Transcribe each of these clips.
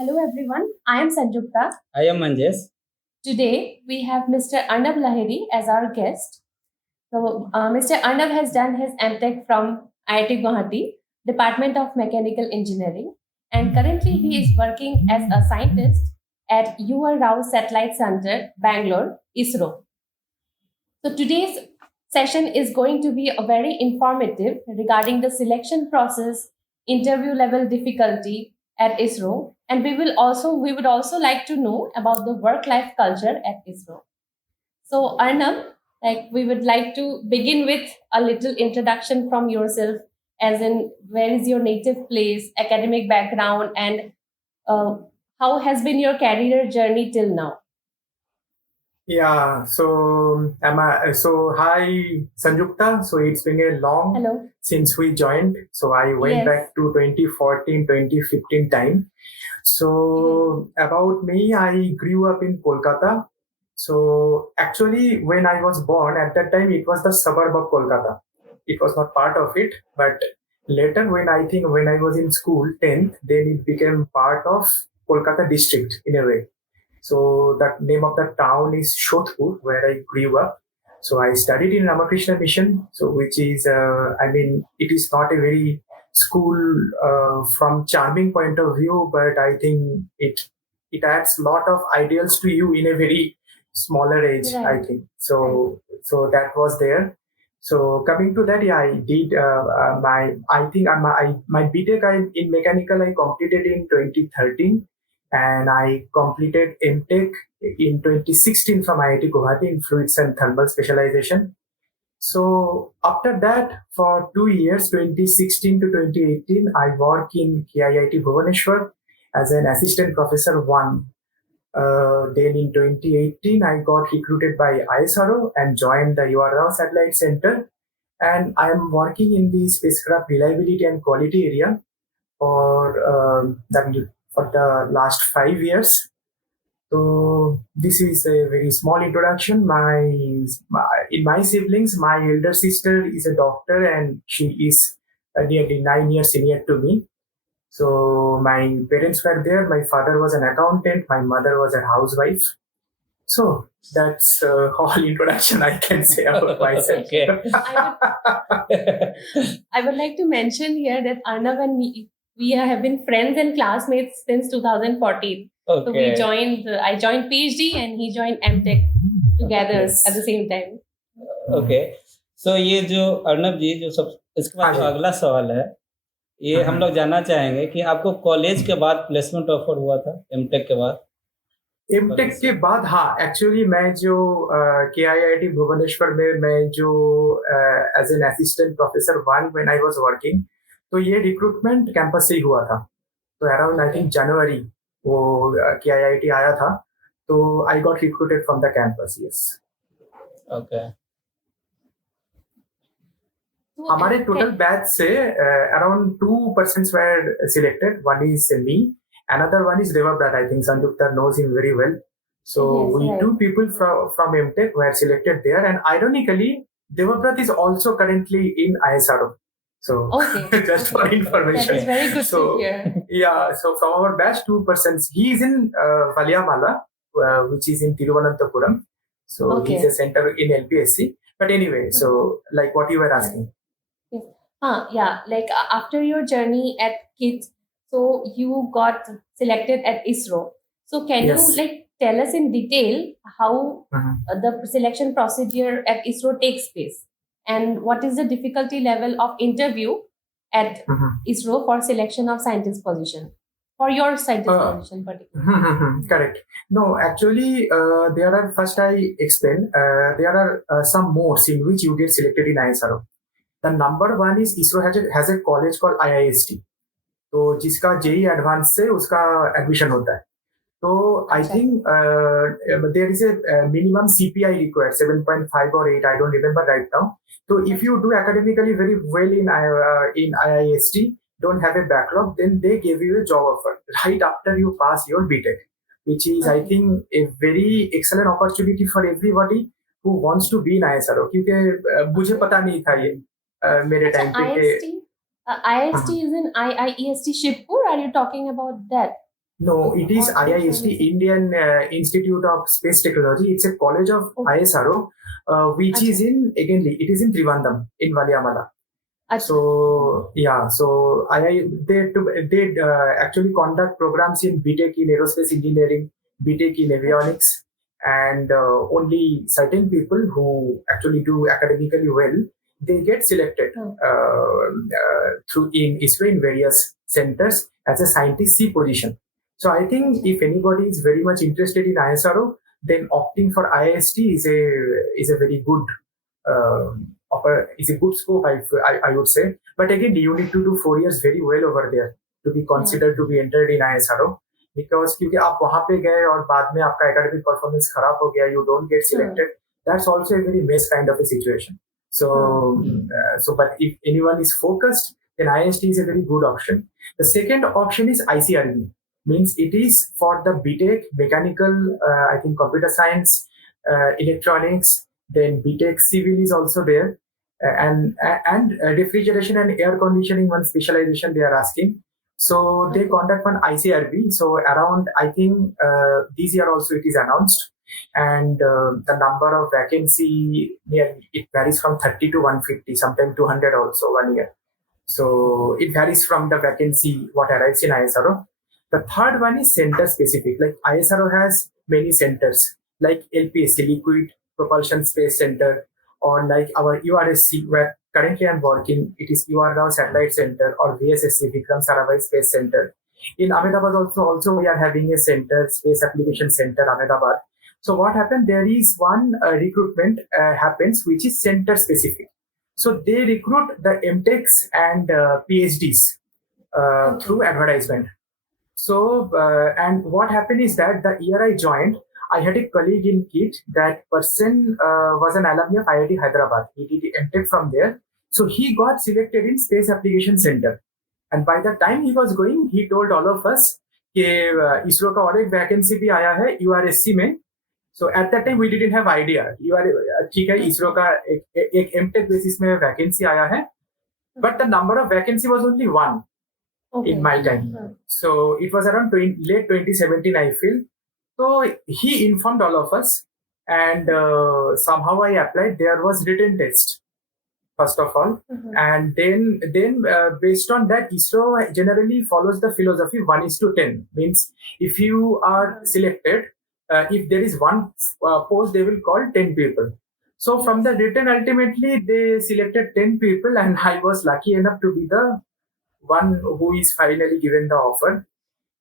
Hello everyone, I am Sangjukta. I am Manjesh. Today we have Mr. Arnab Lahiri as our guest. Mr. Arnab has done his M.Tech from IIT Guwahati, Department of Mechanical Engineering, and currently he is working as a scientist at U.R.Rao Satellite Centre, Bangalore, ISRO. So today's session is going to be a very informative regarding the selection process, interview level difficulty at ISRO, and we would also like to know about the work life culture at ISRO. So Arnab, we would like to begin with a little introduction from yourself, as in where is your native place, academic background, and uh, how has been your career journey till now? Yeah, hi Sanjukta. So it's been a long Hello. since we joined. So I went Yes. back to 2014, 2015 time. So about me, I grew up in Kolkata. So actually, when I was born at that time, it was the suburb of Kolkata. It was not part of it, but later when I was in school, 10th, then it became part of Kolkata district in a way. So the name of the town is Shodhpur, where I grew up. So I studied in Ramakrishna Mission, so which is, it is not a very school from charming point of view, but I think it adds a lot of ideals to you in a very smaller age. Right. I think so. That was there. So coming to that, yeah, I did my BTech in mechanical I completed in 2013, and I completed M.Tech in 2016 from IIT Guwahati in fluids and thermal specialization. So after that, for 2 years, 2016 to 2018, I work in IIT Bhubaneswar as an assistant professor one. Then in 2018, I got recruited by ISRO and joined the U.R.Rao Satellite Centre. And I am working in the spacecraft reliability and quality area for the last 5 years. So this is a very small introduction. In my siblings, my elder sister is a doctor and she is nearly 9 years senior to me. So my parents were there. My father was an accountant. My mother was a housewife. So that's all introduction I can say about myself. Okay. I would like to mention here that Arnav and me, we have been friends and classmates since 2014. So we Okay. I joined PhD and he joined M.Tech together Yes. at the same time. Okay so ये जो अर्नब जी जो सब इसके बाद हाँ जो जी। अगला सवाल है ये हम लोग जानना चाहेंगे कि आपको कॉलेज के बाद प्लेसमेंट ऑफर हुआ था एमटेक के बाद एमटेक के बाद हाँ एक्चुअली मैं जो के आई आई टी भुवनेश्वर में मैं जो as an assistant professor one when I was working, तो ये रिक्रूटमेंट कैंपस से ही हुआ था. तो अराउंड आई थिंक जनवरी वो के आई आई टी आया था, तो I got recruited from the campus. Yes. Okay हमारे टोटल बैच से around 2% were selected. One is me, another one is Devabrat. I think Sanjukta knows him very well. So Yes, we right. 2 people from M.Tech were selected there, and ironically, Devabrat is also currently in ISRO. So Okay. just for That information. is very good So to hear. yeah, so from our batch, 2%. He is in Valiamala, which is in Tiruvananthapuram. So Okay. he's a center in LPSC. But anyway, so like what you were asking. Yes. Yeah, after your journey at KITS, so you got selected at ISRO. So can Yes. you tell us in detail how Mhm. the selection procedure at ISRO takes place, and what is the difficulty level of interview at Mhm. ISRO for selection of scientist position, for your scientist position particularly? Correct. No, actually, there are, first I explain, there are some modes in which you get selected in ISRO. The number one is ISRO has a college called IIST. तो जिसका JEE advance से उसका admission होता है. तो I अच्छा. Think there is a minimum CPI required 7.5 or 8, I don't remember right now. So if you do academically very well in IIST, don't have a backlog, then they give you a job offer right after you pass your BTech, which is I Okay. think a very excellent opportunity for everybody who wants to be in ISRO. क्योंकि मुझे पता नहीं था ये मेरे time पे IST, IST is in IIEST Shibpur. Are you talking about that? No, it is Or which one IIST, is it? Indian Institute of Space Technology. It's a college of Okay. ISRO, which is Acha. it is in Trivandrum, in Valiamala. Acha. So yeah, so they actually conduct programs in B.Tech in aerospace engineering, B.Tech in avionics, and only certain people who actually do academically well, they get selected Oh. through in ISRO in various centers as a scientist C position. So I think Okay. if anybody is very much interested in ISRO, then opting for IIST is a very good it's a good scope, I would say. But again, you need to do 4 years very well over there to be considered to be entered in ISRO. Because क्योंकि आप वहां पे गए और बाद में आपका academic performance खराब हो गया, you don't get selected. That's also a very mess kind of a situation. So but if anyone is focused, then IST is a very good option. The second option is ICRB, means it is for the B.Tech mechanical, I think computer science, electronics. Then B.Tech civil is also there, and refrigeration and air conditioning one specialization they are asking. So they conduct one ICRB. So around I think this year also it is announced, and the number of vacancy it varies from 30 to 150, sometimes 200 also 1 year. So it varies from the vacancy what arrives in ISRO. The third one is center specific. Like ISRO has many centers like LPSC, Liquid Propulsion Space Center, or like our URSC, where currently I'm working, it is U.R.Rao Satellite Centre, or VSSC, Vikram Sarabhai Space Center. In Ahmedabad also we are having a center, Space Application Center, Ahmedabad. So what happened, there is one recruitment happens, which is center specific. So they recruit the M.Techs and PhDs through advertisement. So, and what happened is that the year I joined, I had a colleague in KIT. That person was an alumni of IIT Hyderabad. He did M.Tech from there. So he got selected in Space Application Center. And by the time he was going, he told all of us कि इसरो का और एक vacancy भी आया है URSC में. So at that time we didn't have idea. ठीक है, इसरो का एक M.Tech बेसिस में वैकेंसी आया है. But the number of vacancy was only one in my time. So it was around late 2017, I feel. So he informed all of us, and somehow I applied. There was written test first of all, and then based on that, ISRO generally follows the philosophy 1:10. Means if you are selected, if there is one post, they will call 10 people. So from the written, ultimately they selected 10 people, and I was lucky enough to be the one who is finally given the offer.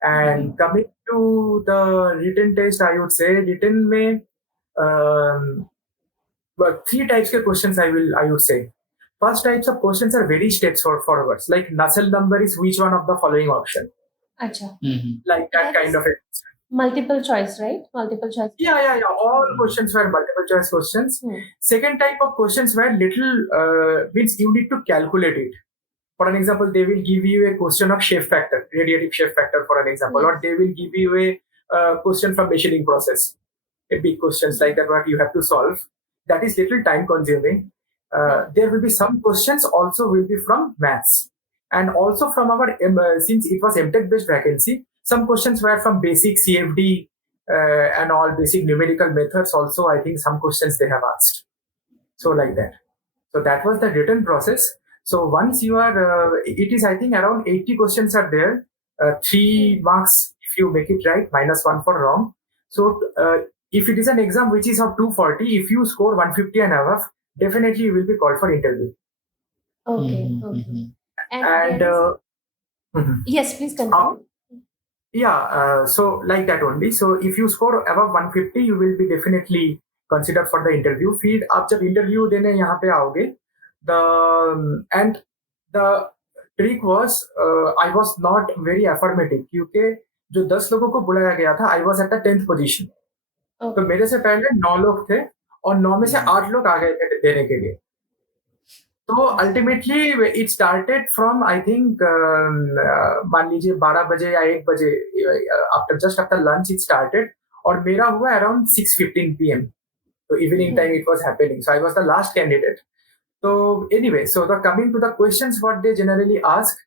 And coming to the written test, I would say written may three types of questions I would say. First types of questions are very straightforward. Like Nusselt number is which one of the following option? Acha. Like that kind of a multiple choice, right? Multiple choice. Yeah. All questions were multiple choice questions. Second type of questions were little means you need to calculate it. For an example, they will give you a question of shape factor, radiative shape factor, for an example, or they will give you a question from machining process. A big questions like that what you have to solve. That is little time consuming. There will be some questions also will be from maths, and also from our since it was M.Tech based vacancy, some questions were from basic CFD and all basic numerical methods. Also, I think some questions they have asked. So like that. So that was the written process. So once you are, it is I think around 80 questions are there. 3 marks if you make it right, -1 for wrong. So if it is an exam which is of 240, if you score 150 and above, definitely you will be called for interview. Okay. And yes, please continue. So like that only. So if you score above 150, you will be definitely considered for the interview. फिर आप जब interview देने यहाँ पे आओगे, the trick was I was not very affirmative क्योंकि जो 10 लोगों को बुलाया गया था, I was at the 10th position. तो मेरे से पहले 9 लोग थे और 9 में से 8 लोग आ गए थे देने के लिए. तो ultimately it started from I think मान लीजिए 12 बजे या 1 बजे आफ्टर लंच इट स्टार्टेड और मेरा हुआ अराउंड 6:15 PM. तो evening time it was happening. So I was the last candidate. So anyway, so the coming to the questions what they generally ask.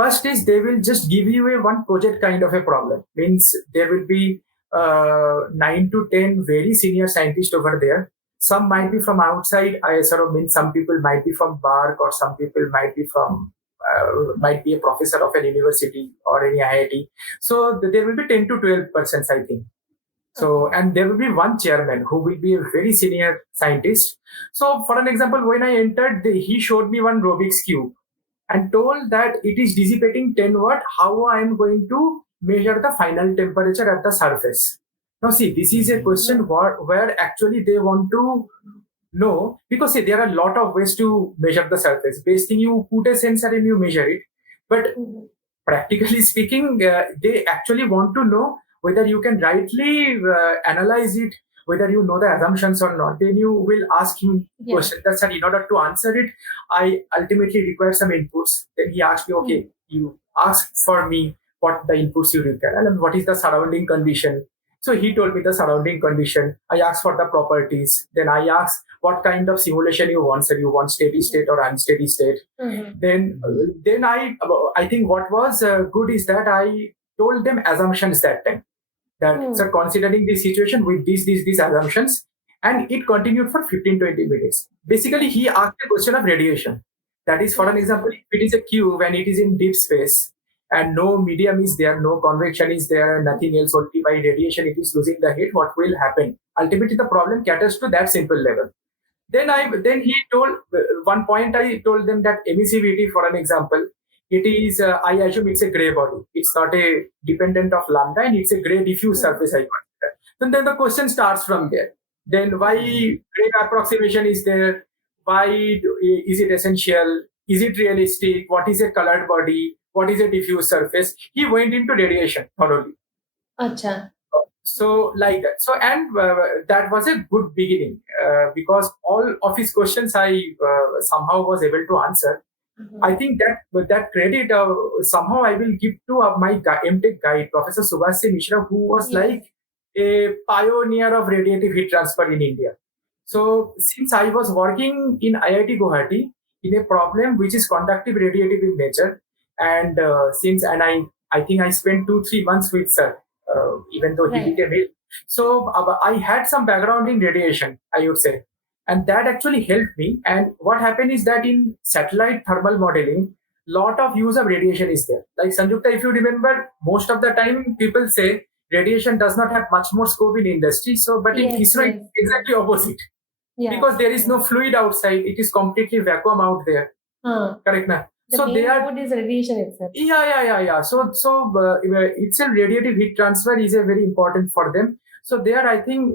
First is they will just give you a one project kind of a problem. Means there will be 9 to 10 very senior scientists over there. Some might be from outside ISRO, means some people might be from BARC, or some people might be from might be a professor of an university or any IIT. So there will be 10 to 12%, I think. So, and there will be one chairman who will be a very senior scientist. So, for an example, when I entered, he showed me one Rubik's cube and told that it is dissipating 10 watt. How I am going to measure the final temperature at the surface? Now, see, this is a question where actually they want to know, because see, there are a lot of ways to measure the surface. Base thing, you put a sensor and you measure it. But practically speaking, they actually want to know whether you can rightly analyze it, whether you know the assumptions or not. Then you will ask him questions. That's in order to answer it, I ultimately require some inputs. Then he asked me, okay, you ask for me what the inputs you require and what is the surrounding condition. So he told me the surrounding condition. I asked for the properties. Then I asked what kind of simulation you want. So you want steady state or unsteady state. Then I think what was good is that I told them assumptions that time. That so considering this situation with these assumptions, and it continued for 15-20 minutes. Basically, he asked a question of radiation. That is, for an example, if it is a cube and it is in deep space and no medium is there, no convection is there, nothing else, only by radiation it is losing the heat, what will happen? Ultimately, the problem caters to that simple level. Then he told one point. I told them that emissivity, for an example, it is I assume it's a gray body. It's not a dependent of lambda, and it's a gray diffuse surface. I consider. Then the question starts from there. Then why gray approximation is there? Why is it essential? Is it realistic? What is a colored body? What is a diffuse surface? He went into radiation thoroughly. Acha. So like that. So and that was a good beginning because all of his questions I somehow was able to answer. I think that with that credit somehow I will give to my M.Tech guide, Professor Subhash Mishra, who was like a pioneer of radiative heat transfer in India. So since I was working in IIT Guwahati in a problem which is conductive radiative in nature, and I think I spent 2-3 months with sir, even though he became ill. So I had some background in radiation, I would say. And that actually helped me. And what happened is that in satellite thermal modeling, lot of use of radiation is there. Like Sangjukta, if you remember, most of the time people say radiation does not have much more scope in industry. So, but in ISRO, it's exactly opposite. Because there is no fluid outside. It is completely vacuum out there. Correct na? The main mode is radiation itself. Yeah. So it's a radiative heat transfer is a very important for them. So there, I think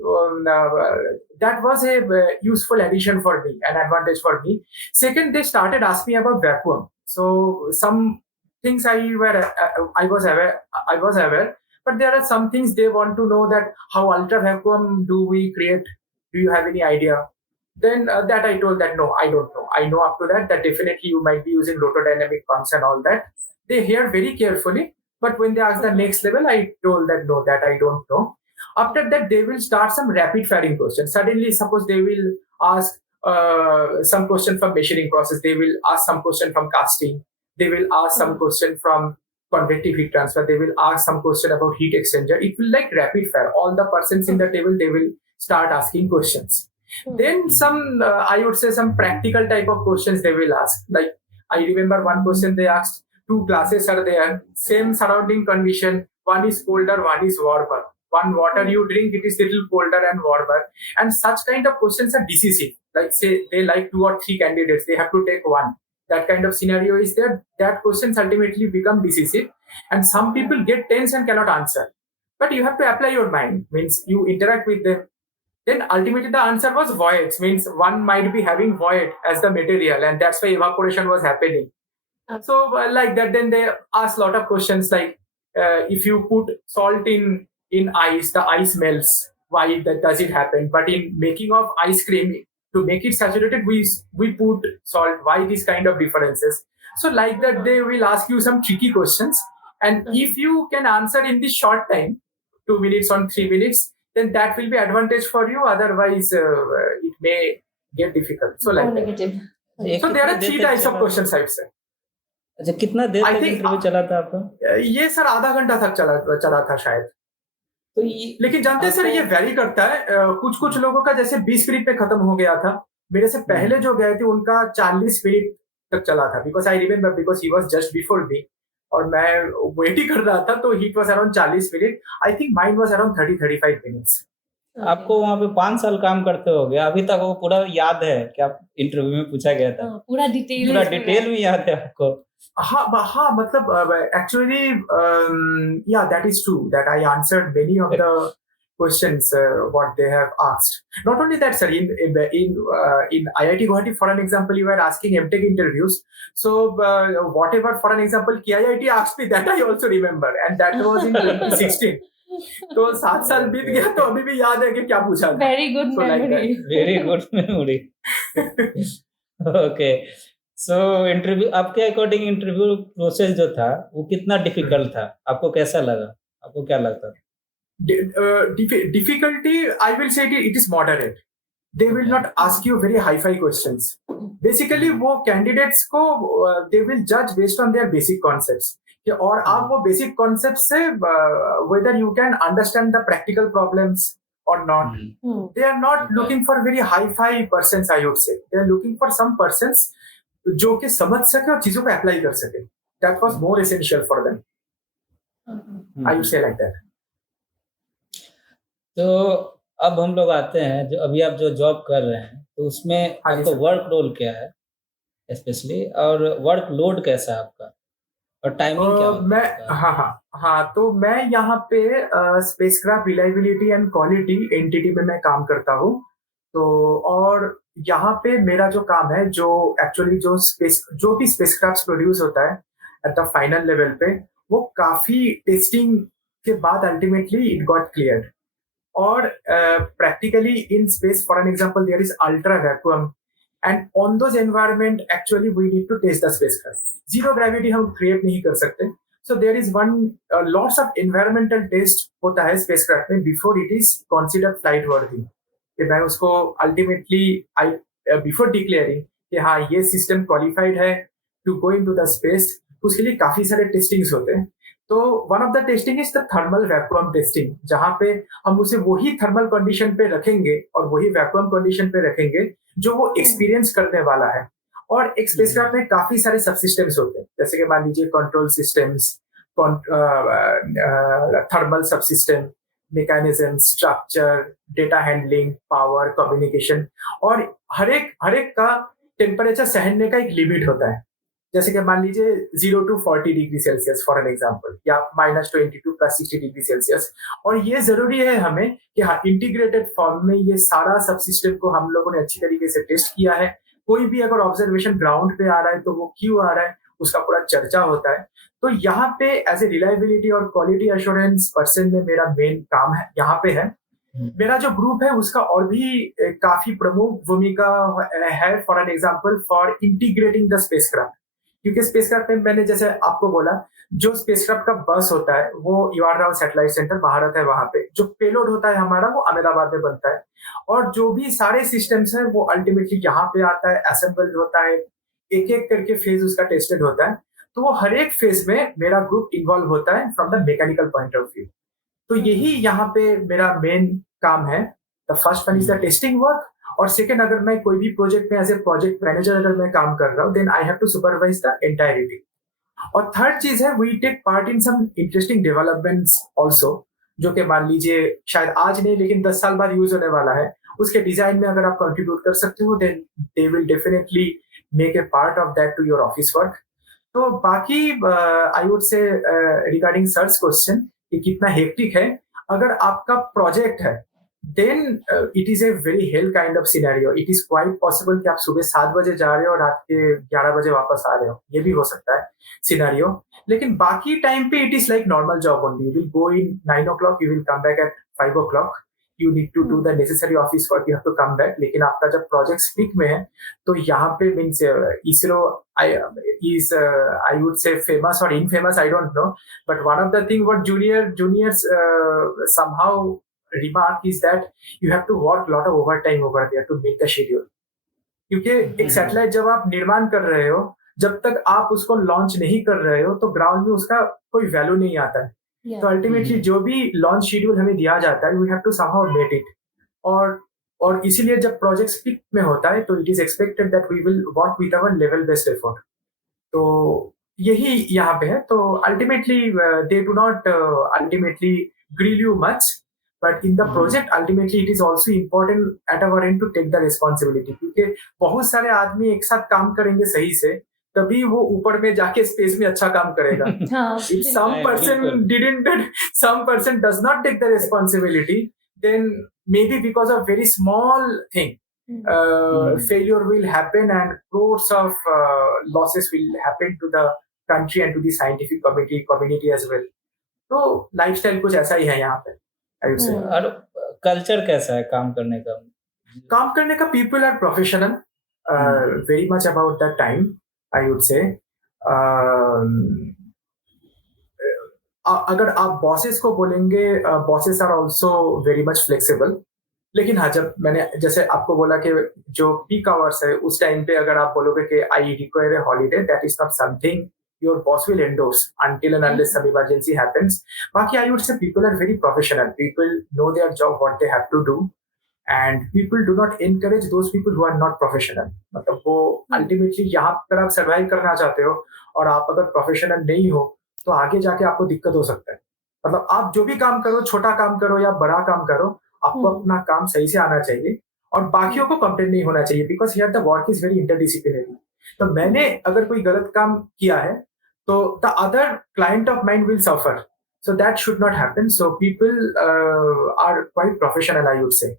that was a useful addition for me, an advantage for me. Second, they started asking me about vacuum. So some things I was aware, but there are some things they want to know that how ultra vacuum do we create? Do you have any idea? Then that I told that no, I don't know. I know up to that definitely you might be using rotodynamic pumps and all that. They hear very carefully, but when they ask the next level, I told that no, that I don't know. After that, they will start some rapid firing questions. Suddenly, suppose they will ask some question from measuring process. They will ask some question from casting. They will ask some question from convective heat transfer. They will ask some question about heat exchanger. It will like rapid fire. All the persons in the table, they will start asking questions. Then some, I would say some practical type of questions they will ask. Like I remember one question they asked, 2 glasses are there, same surrounding condition. One is colder, one is warmer. One water you drink, it is little colder and warmer. And such kind of questions are decisive. Like say they like 2 or 3 candidates, they have to take one. That kind of scenario is there. That questions ultimately become decisive. And some people get tense and cannot answer. But you have to apply your mind. Means you interact with them. Then ultimately the answer was voids. Means one might be having void as the material, and that's why evaporation was happening. So like that, then they ask a lot of questions like if you put salt in ice, the ice melts. Why does it happen? But in making of ice cream, to make it saturated, we put salt. Why these kind of differences? So like that, they will ask you some tricky questions, and if you can answer in this short time, 2 minutes or 3 minutes, then that will be advantage for you. Otherwise, it may get difficult. So like that. So there are 3 types of questions, I would say. अच्छा, कितना देर I तक think interview चला था आपका? ये sir आधा घंटा तक चला था शायद। तो ये लेकिन जानते हैं सर, ये आपको वैरी करता है। कुछ कुछ लोगों का जैसे 20 मिनट में खत्म हो गया था। मेरे से पहले जो गए थे उनका 40 मिनट तक चला था, because I remember, because he was just before me और मैं वेट ही कर रहा था, तो he was around 40 minute. I think mind was around 30-35 minutes. आपको वहाँ पे 5 साल काम करते हो गए, अभी तक वो पूरा याद है कि आप इंटरव्यू में पूछा गया था? पूरा पूरा डिटेल में याद है आपको? हाँ, मतलब actually, that is true that I answered many of the questions what they have asked. Not only that, sir, in IIT Guwahati, for an example, you were asking M.Tech interviews. So whatever, for an example, KIIT asked me, that I also remember, and that was in 2016. तो 7 साल बीत गया, तो अभी भी याद है कि क्या पूछा था। Very good memory. Very good memory. Okay, so interview, आपके अकॉर्डिंग इंटरव्यू प्रोसेस जो था वो कितना डिफिकल्ट था? आपको कैसा लगा? आपको क्या लगता था? Difficulty, I will say it is moderate. They will not ask you very high-fi questions. Basically, वो candidates को they will judge based on their basic concepts. और आप वो basic concepts से whether you can understand the practical problems or not. They are not looking for very high-fi persons, I would say. They are looking for some persons जो कि समझ सके और चीजों को अप्लाई कर सके. That was more essential for them. I would say like that. तो अब हम लोग आते हैं, जो अभी आप जो जॉब कर रहे हैं, तो उसमें आपका वर्क रोल क्या है स्पेशली, और वर्क लोड कैसा है आपका, और टाइमिंग क्या होता है? हाँ, तो मैं यहाँ पे spacecraft reliability and quality entity में मैं काम करता हूँ। तो और यहाँ पे मेरा जो काम है, जो एक्चुअली जो भी स्पेसक्राफ्ट प्रोड्यूस होता है एट द फाइनल लेवल पे, वो काफी टेस्टिंग के बाद अल्टीमेटली इट गॉट क्लियर्ड। और practically in space, for an example, there is ultra vacuum, and on those environment actually we need to test the spacecraft. Zero gravity हम create नहीं कर सकते, so there is lots of environmental test होता है spacecraft में before it is considered flight worthy. कि मैं उसको ultimately before declaring कि हाँ ये system qualified है to go into the space, उसके लिए काफी सारे testings होते हैं। तो one of the testing is the thermal vacuum testing, जहां पे हम उसे वही थर्मल कंडीशन पे रखेंगे और वही वैक्यूम कंडीशन पे रखेंगे जो वो एक्सपीरियंस करने वाला है। और एक स्पेसक्राफ्ट में काफी सारे सबसिस्टम्स होते हैं, जैसे कि मान लीजिए control systems, thermal subsystem, mechanism, structure, data handling, power, communication, और हर एक का टेम्परेचर सहने का एक लिमिट होता है। जैसे कि मान लीजिए 0 to 40 degree Celsius for an example, या -20 to +60 डिग्री सेल्सियस। और ये जरूरी है हमें कि हाँ इंटीग्रेटेड फॉर्म में ये सारा सब सिस्टम को हम लोगों ने अच्छी तरीके से टेस्ट किया है। कोई भी अगर ऑब्जर्वेशन ग्राउंड पे आ रहा है तो वो क्यों आ रहा है, उसका पूरा चर्चा होता है। तो यहाँ पे एज ए रिलायबिलिटी और क्वालिटी एश्योरेंस पर्सन में मेरा मेन काम है यहाँ पे है। मेरा जो ग्रुप है उसका और भी काफी प्रमुख भूमिका है, for an example for integrating the spacecraft. क्योंकि स्पेसक्राफ्ट में मैंने जैसे आपको बोला, जो स्पेसक्राफ्ट का बस होता है वो U.R.Rao सैटेलाइट सेंटर भारत है, वहां पे जो पेलोड होता है हमारा वो अहमदाबाद में बनता है। और जो भी सारे सिस्टम्स हैं वो अल्टीमेटली यहाँ पे आता है, असेंबल्ड होता है, एक एक करके फेज उसका टेस्टेड होता है। तो वो हर एक फेज में मेरा ग्रुप इन्वॉल्व होता है from the mechanical point of view. तो यही यहाँ पे मेरा मेन काम है। The first one is the testing work, और सेकंड, अगर मैं कोई भी प्रोजेक्ट में एज ए प्रोजेक्ट मैनेजर अगर मैं काम कर रहा हूँ, then I have to supervise the entirety. और थर्ड चीज है, we take part in some interesting developments also, जो कि मान लीजिए शायद आज नहीं लेकिन 10 साल बाद यूज होने वाला है। उसके डिजाइन में अगर आप कंट्रीब्यूट कर सकते हो, then they will definitely make a part of that to your office work. तो बाकी I would say regarding search question कि कितना हेक्टिक है, अगर आपका प्रोजेक्ट है then it is a very hell kind of scenario. It is quite possible कि आप सुबह 7 बजे जा रहे हो और रात के 11 बजे वापस आ रहे हो, ये भी हो सकता है सिनेरियो। लेकिन बाकी टाइम पे it is like normal job only. You will go in 9 o'clock, you will come back at 5 o'clock. You need to do the necessary office work, you have to come back. लेकिन आपका जब project speak में है तो यहाँ पे means ISRO I would say famous or infamous, I don't know, but one of the thing what juniors somehow remark is that you have to work lot of overtime over there to make the schedule. क्योंकि एक satellite जब आप निर्माण कर रहे हो जब तक आप उसको लॉन्च नहीं कर रहे हो तो ग्राउंड में उसका कोई वैल्यू नहीं आता है। तो अल्टीमेटली जो भी लॉन्च शेड्यूल हमें दिया जाता है we have to somehow met it. और इसीलिए जब प्रोजेक्ट पीक में होता है तो it is expected that we will work with our level based effort. तो यही यहाँ पे है। तो ultimately they do not ultimately grill you much, but in the project ultimately it is also important at our end to take the responsibility, क्योंकि बहुत सारे आदमी एक साथ काम करेंगे सही से तभी वो ऊपर में जाके स्पेस में अच्छा काम करेगा। If some person does not take the responsibility, then maybe because of very small thing, failure will happen and crores of losses will happen to the country and to the scientific community as well. तो lifestyle कुछ ऐसा ही है यहाँ पे, I would say. और culture कैसा है काम करने का? काम करने का people are professional, very much about that time I would say. अगर आप बॉसेस को बोलेंगे, bosses are also very much flexible. लेकिन हाँ, जब मैंने जैसे आपको बोला कि जो पीक आवर्स है उस टाइम पे अगर आप बोलोगे कि I require a holiday, that is not something your boss will endorse until and unless some emergency happens. बाकी I would say people are very professional. People know their job, what they have to do. And people do not encourage those people who are not professional. मतलब वो ultimately यहाँ पर आप survive करना चाहते हो और आप अगर प्रोफेशनल नहीं हो तो आगे जाके आपको दिक्कत हो सकता है। मतलब आप जो भी काम करो, छोटा काम करो या बड़ा काम करो, आपको अपना काम सही से आना चाहिए और बाकियों को कंप्लेन नहीं होना चाहिए, because here the work is very interdisciplinary. तो मैंने अगर कोई गलत काम किया है तो the other client of mind will suffer, so that should not happen. So people are quite professional I would say.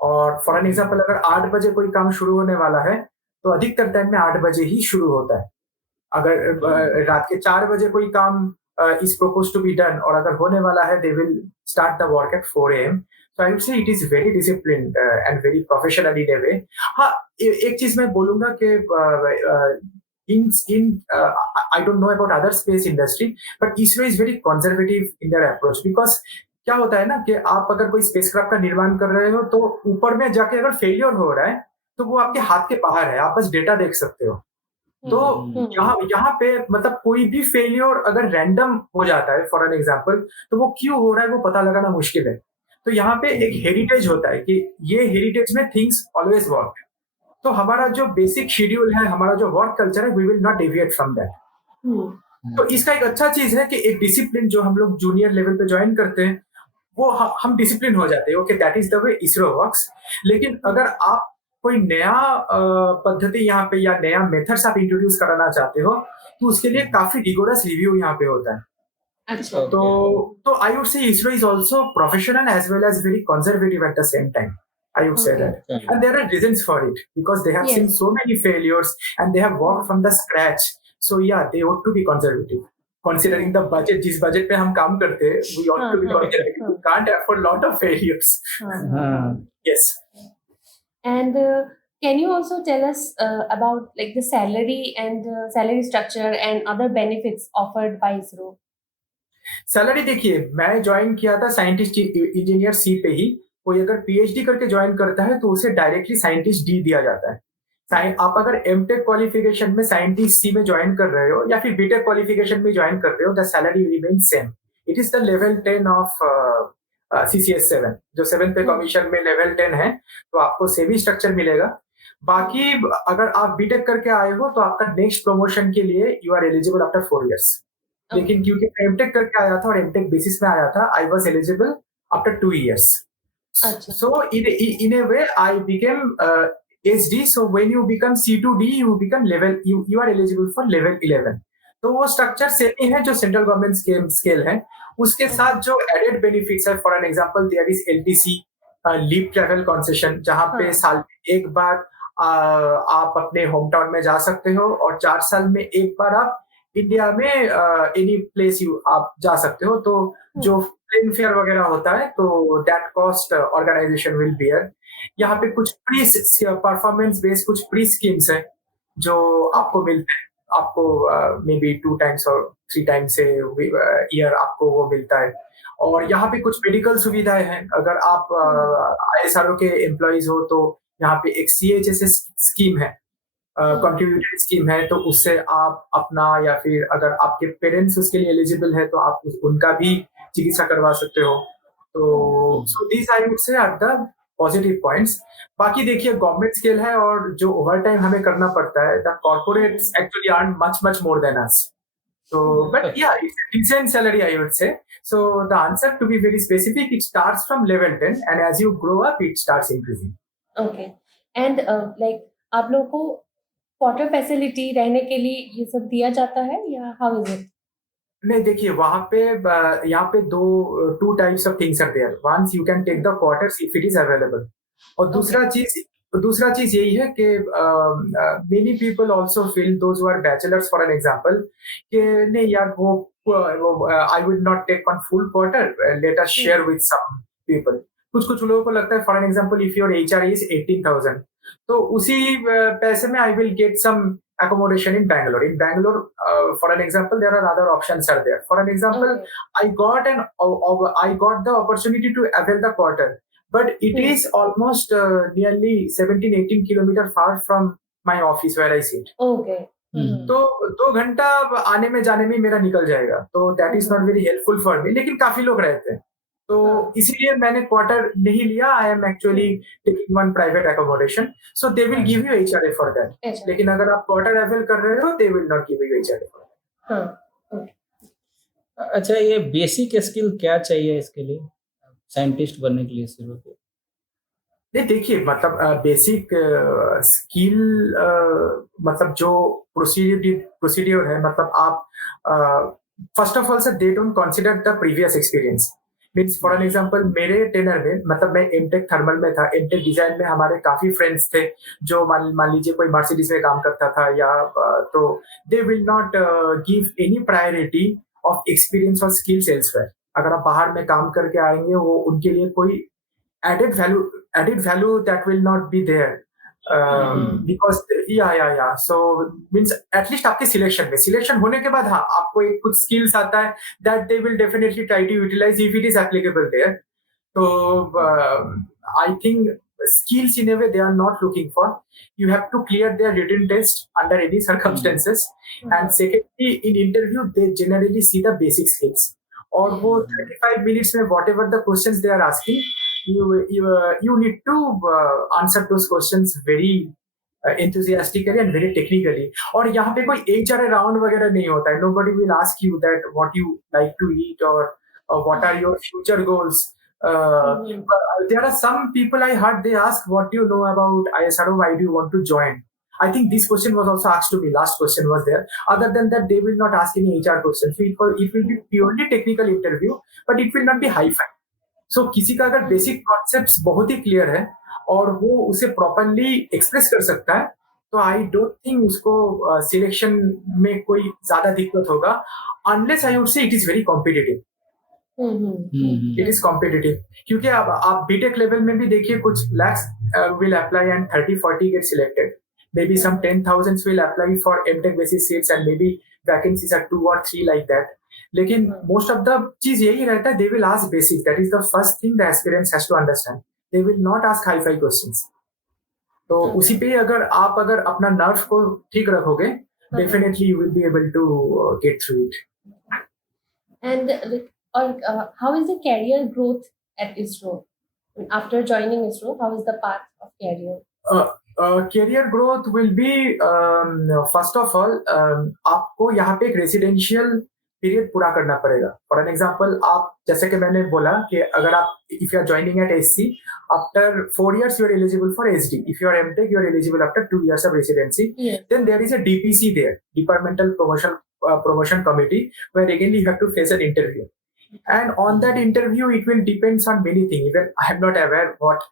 और फॉर एन एग्जाम्पल अगर 8 बजे कोई काम शुरू होने वाला है तो अधिकतर टाइम में 8 बजे ही शुरू होता है। अगर रात के 4 बजे कोई काम is propose to be done और अगर होने वाला है they will start the work at 4 AM। So I would say it is very disciplined and very professional in a way. हाँ, एक चीज मैं बोलूंगा कि I don't know about other space industry, but ISRO is very conservative in their approach, because क्या होता है ना कि आप अगर कोई स्पेसक्राफ्ट का निर्माण कर रहे हो तो ऊपर में जाके अगर फेलियर हो रहा है तो वो आपके हाथ के बाहर है, आप बस डेटा देख सकते हो। तो यहाँ पे मतलब कोई भी फेलियर अगर रैंडम हो जाता है फॉर एन एग्जांपल, तो वो क्यों हो रहा है वो पता लगाना मुश्किल है। तो यहाँ पे एक हेरिटेज होता है कि ये हेरिटेज में थिंग्स ऑलवेज वर्क। तो हमारा जो बेसिक शेड्यूल है, हमारा जो वर्क कल्चर है, we will not deviate from that. तो इसका एक अच्छा चीज है कि एक डिसिप्लिन जो हम लोग जूनियर लेवल पे ज्वाइन करते हैं वो हम डिसिप्लिन हो जाते हैं। Okay, that is the way ISRO works. लेकिन अगर आप कोई नया पद्धति यहाँ पे या नया मेथड्स आप इंट्रोड्यूस कराना चाहते हो तो उसके लिए काफी रिगोरस रिव्यू यहाँ पे होता है। अच्छा। तो I would say ISRO is also professional as well as very conservative at the same time. I would say that. And there are reasons for it, because they have seen so many failures and they have worked from the scratch. So yeah, they ought to be conservative. Considering the budget, जिस budget पे हम काम करते हैं, we ought to be conservative. We can't afford lot of failures. Yes. And can you also tell us about like the salary and salary structure and other benefits offered by ISRO? Salary देखिए, मैं join किया था scientist engineer सी पे ही। कोई अगर PhD करके join करता है तो उसे डायरेक्टली साइंटिस्ट डी दिया जाता है। आप अगर एमटेक क्वालिफिकेशन में साइंटिस्ट सी में ज्वाइन कर रहे हो या फिर बीटेक क्वालिफिकेशन में ज्वाइन कर रहे हो, the salary remain same. It is the level 10 of CCS 7, जो 7th पे कमीशन में लेवल 10 है, तो आपको सेम ही स्ट्रक्चर मिलेगा। बाकी अगर आप बीटेक करके आए हो तो आपका नेक्स्ट प्रमोशन के लिए you are eligible after 4 years। लेकिन क्योंकि एमटेक करके आया था और एमटेक बेसिस में आया था, I was eligible after 2 years। So in a way I became HD. So when you become C2D, you become you are eligible for level 11। तो वो स्ट्रक्चर सेम ही है जो सेंट्रल गवर्नमेंट स्केल है। उसके साथ जो एडेड बेनिफिट्स है, for an example there is LTC, leave travel concession, जहाँ पे साल में एक बार आप अपने होम टाउन में जा सकते हो और 4 साल में एक बार आप इंडिया में एनी प्लेस आप जा सकते हो। तो जो प्लेन फेयर वगैरह होता है तो that cost organisation will bear. यहाँ पे कुछ प्री परफॉर्मेंस बेस्ड कुछ प्री स्कीम्स है जो आपको मिलते हैं। आपको मे बी 2 times और 3 times ईयर आपको वो मिलता है। और यहाँ पे कुछ मेडिकल सुविधाएं हैं। अगर आप ISRO के एम्प्लॉइज हो तो यहाँ पे एक CHSS स्कीम है, कंट्रीब्यूटरी स्कीम है, तो उससे आप अपना या फिर अगर आपके पेरेंट्स उसके लिए एलिजिबल है तो आप उनका भी चिकित्सा करवा सकते हो। तो so these I would say are the positive points. बाकी देखिए गवर्नमेंट स्केल है और जो ओवर टाइम हमें करना पड़ता है, the corporates actually earn much much more than us. So, but yeah, it's a decent salary, I would say. So the answer, to be very specific, it starts from level 10, and as you grow up, it starts increasing. Okay. And like आप लोगों को quarter facility रहने के लिए ये सब दिया जाता है या हाउ इज इट? नहीं, देखिए वहां पे यहाँ पे two types of things are there. Once you can take the quarters if it is available, और दूसरा चीज यही है कि many people also feel, those who are bachelors for an example, कि नहीं यार वो I would not take one full quarter, let us share with some people. कुछ लोगों को लगता है, for an example, if your HR is 18,000, तो उसी पैसे में I will get some accommodation in Bangalore. In Bangalore, for an example, there are other options are there. For an example, Okay. I got the opportunity to avail the quarter, but it is almost nearly 17-18 kilometer far from my office where I sit. Okay. तो 2 घंटा आने में जाने में मेरा निकल जाएगा, तो that is not very helpful for me. लेकिन काफी लोग रहते हैं, तो इसीलिए मैंने क्वार्टर नहीं लिया। I am actually taking one private accommodation, so they will give you HRA for that. लेकिन अगर आप क्वार्टर अवेल कर रहे हो, दे will not give you HRA for that. अच्छा, ये बेसिक स्किल क्या चाहिए इसके लिए, साइंटिस्ट बनने के लिए शुरू के? नहीं, देखिए मतलब बेसिक स्किल मतलब जो प्रोसीड्यूर है, मतलब आप first of all sir they don't consider the previous experience. Means for an example, मेरे टेनर में, मतलब मैं एमटेक थर्मल में था, एमटेक डिजाइन में हमारे काफी फ्रेंड्स थे जो मान लीजिए कोई मर्सिडीज में काम करता था, या तो दे will not give any priority of experience और स्किल्स एल्सवेयर। अगर आप बाहर में काम करके आएंगे, वो उनके लिए कोई added value that will not be there, because so means at least आपके सिलेक्शन होने के बाद, हाँ, आपको एक कुछ स्किल्स आता है that they will definitely try to utilize if it is applicable there. So I think skills in a way they are not looking for. You have to clear their written test under any circumstances, and secondly in interview they generally see the basic skills, और वो 35 minutes में whatever the questions they are asking, you need to answer those questions very enthusiastically and very technically. और यहाँ पे कोई HR round वगैरह नहीं होता है। Nobody will ask you that what you like to eat or what are your future goals. There are some people I heard they ask, what do you know about ISRO, why do you want to join? I think this question was also asked to me. Last question was there. Other than that, they will not ask any HR questions. It will be purely technical interview, but it will not be high-fi. सो किसी का अगर basic concepts बहुत ही clear है और वो उसे properly express कर सकता है, तो आई डोंट थिंक उसको सिलेक्शन में कोई ज्यादा दिक्कत होगा, unless I would say it is very competitive. It is competitive, क्योंकि अब आप बीटेक लेवल में भी देखिए, कुछ lakhs will apply and 30-40 get selected, maybe some 10,000 will apply for M.Tech basis seats, and maybe vacancies are 2 or 3 like that. लेकिन most of the चीज यही रहता है, they will ask basic, that is the first thing the aspirants has to understand. They will not ask hi fi questions. तो उसी पे अगर आप अपना नर्व को ठीक रखोगे, definitely you will be able to get through it. And how is the career growth at ISRO after joining ISRO? How is the path of career? Career growth will be, first of all आपको यहाँ पे एक residential period पूरा करना पड़ेगा। For an example, आप जैसे कि मैंने बोला कि अगर आप if you are joining at SC, after 4 years you are eligible for SD. If you are M.Tech, you are eligible after 2 years of residency. Then there is a DPC there, Departmental Promotion Committee, where again you have to face an interview. And on that interview, it will depends on many things. Even I am not aware what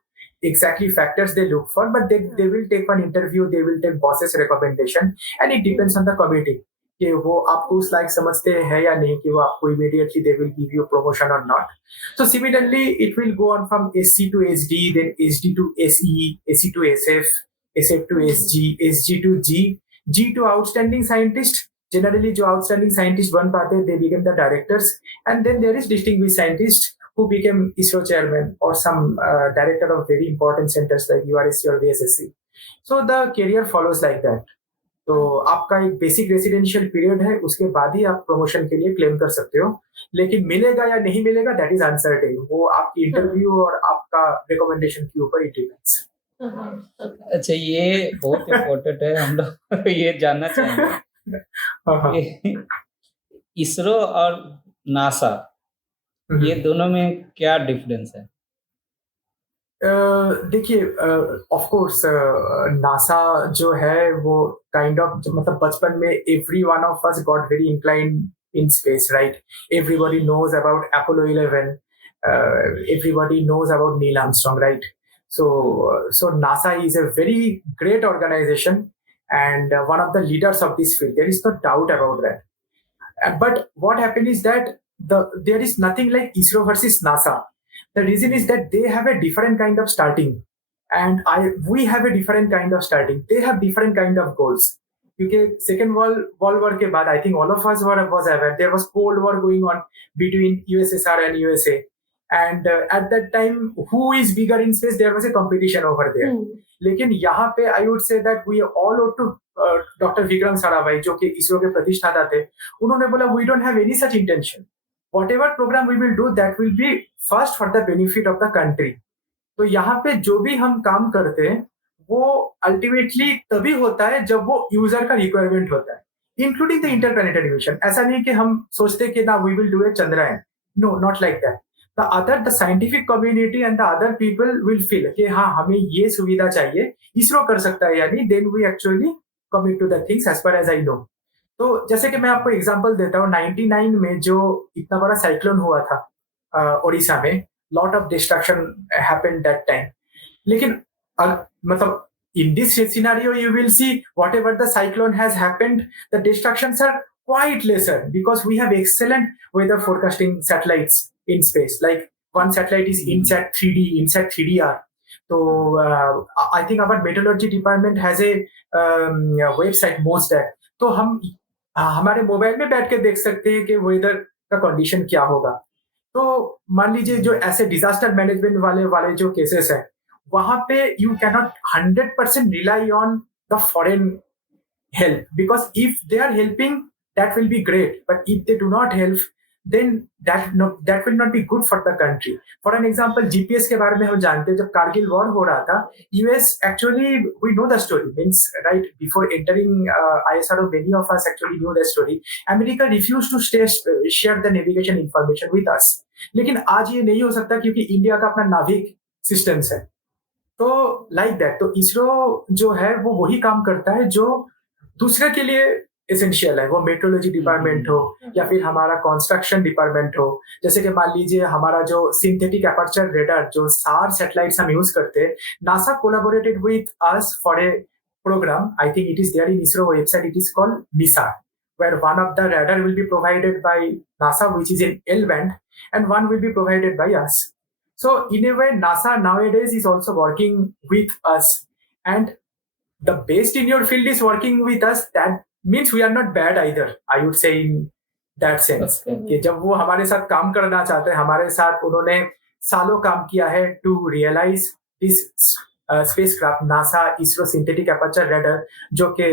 exactly factors they look for, but they will take one interview, they will take boss's recommendation, and it depends on the committee कि वो आपको उस लायक समझते हैं या नहीं, कि वो आपको immediately they will give you promotion or not. So similarly, it will go on from SC to SD, then SD to SE, SE to SF, SF to SG, SG to G, G to outstanding scientist. Generally, जो outstanding scientist बन पाते हैं, they become the directors, and then there is distinguished scientist who became ISRO chairman or some director of very important centers like U.R.SC or VSSC. So the career follows like that. तो आपका एक basic residential period है, उसके बाद ही आप promotion के लिए claim कर सकते हो, लेकिन मिलेगा या नहीं मिलेगा दैट इज अनसर्टेन, वो आपकी इंटरव्यू और आपका रिकमेंडेशन के ऊपर इट डिपेंड्स। अच्छा, ये बहुत इम्पोर्टेंट है, हम लोग ये जानना चाहेंगे इसरो और नासा, ये दोनों में क्या डिफरेंस है? देखिए, ऑफ कोर्स नासा जो है वो काइंड ऑफ, मतलब बचपन में every one of us got very inclined in space, right? Everybody knows about Apollo 11, everybody knows about Neil Armstrong, right? So NASA is a very great organization and one of the leaders of this field. There is no doubt about that. But what happened is that there is nothing like ISRO versus NASA. The reason is that they have a different kind of starting, and we have a different kind of starting. They have different kind of goals. Because Second World War के बाद, I think all of us was aware there was Cold War going on between USSR and USA. And at that time, who is bigger in space? There was a competition over there. लेकिन यहाँ पे I would say that we all owe to Dr. Vikram Sarabhai, जो कि इसरो के प्रतिष्ठाता थे. उन्होंने बोला we don't have any such intention. Whatever program we will do, that will be first for the benefit of the country. तो यहाँ पे जो भी हम काम करते हैं वो अल्टीमेटली तभी होता है जब वो यूजर का रिक्वायरमेंट होता है, इंक्लूडिंग द इंटरप्लैनेटरी मिशन. ऐसा नहीं कि हम सोचते कि ना we will do a Chandrayaan. No, not like that. The scientific community and the other people will feel कि हाँ, हमें ये सुविधा चाहिए, इसरो कर सकता है, यानी then we actually commit to the things as per as I know. तो जैसे कि मैं आपको एग्जांपल देता हूँ, 99 में जो इतना बड़ा साइक्लोन हुआ था ओडिशा में, lot of destruction happened that time. लेकिन मतलब in this scenario you will see whatever the cyclone has happened, the destructions are quite lesser because we have excellent weather forecasting satellites in space. Like one satellite is INSAT 3D, INSAT 3DR. So I think our meteorology department has a website, M.Tech. तो हम हमारे mobile में बैठ के देख सकते हैं कि वेदर का कंडीशन क्या होगा. तो मान लीजिए जो ऐसे डिजास्टर मैनेजमेंट वाले जो केसेस हैं, वहां पे you cannot 100% rely on the foreign help, because if they are helping that will be great, but if they do not help then that will not be good for the country. For an example, GPS के बारे में हम जानते हैं, जब Kargil war हो रहा था, US actually, we know the story, means right before entering ISRO, many of us actually knew the story. America refused to share the navigation information with us. लेकिन आज ये नहीं हो सकता क्योंकि इंडिया का अपना नाविक सिस्टम्स है. तो लाइक दैट, तो इसरो जो है वो वही काम करता है जो दूसरे के लिए एसेंशियल है, वो मेट्रोलॉजी डिपार्टमेंट हो या फिर हमारा कंस्ट्रक्शन डिपार्टमेंट हो. जैसे कि मान लीजिए हमारा जो सिंथेटिक एपर्चर रेडार, जो सार सैटेलाइट्स हम यूज करते हैं, NASA collaborated with us for a program. I think it is there in ISRO website. It is called NISAR, where one of the radar will be provided by NASA, which is in L band, and one will be provided by us. So in a way, NASA nowadays is also working with us, and the best in your field is working with us. That means we are not bad either, I would say, in that sense. कि जब वो हमारे साथ काम करना चाहते हैं, हमारे साथ उन्होंने सालों काम किया है to realize this spacecraft, NASA ISRO synthetic aperture radar, जो कि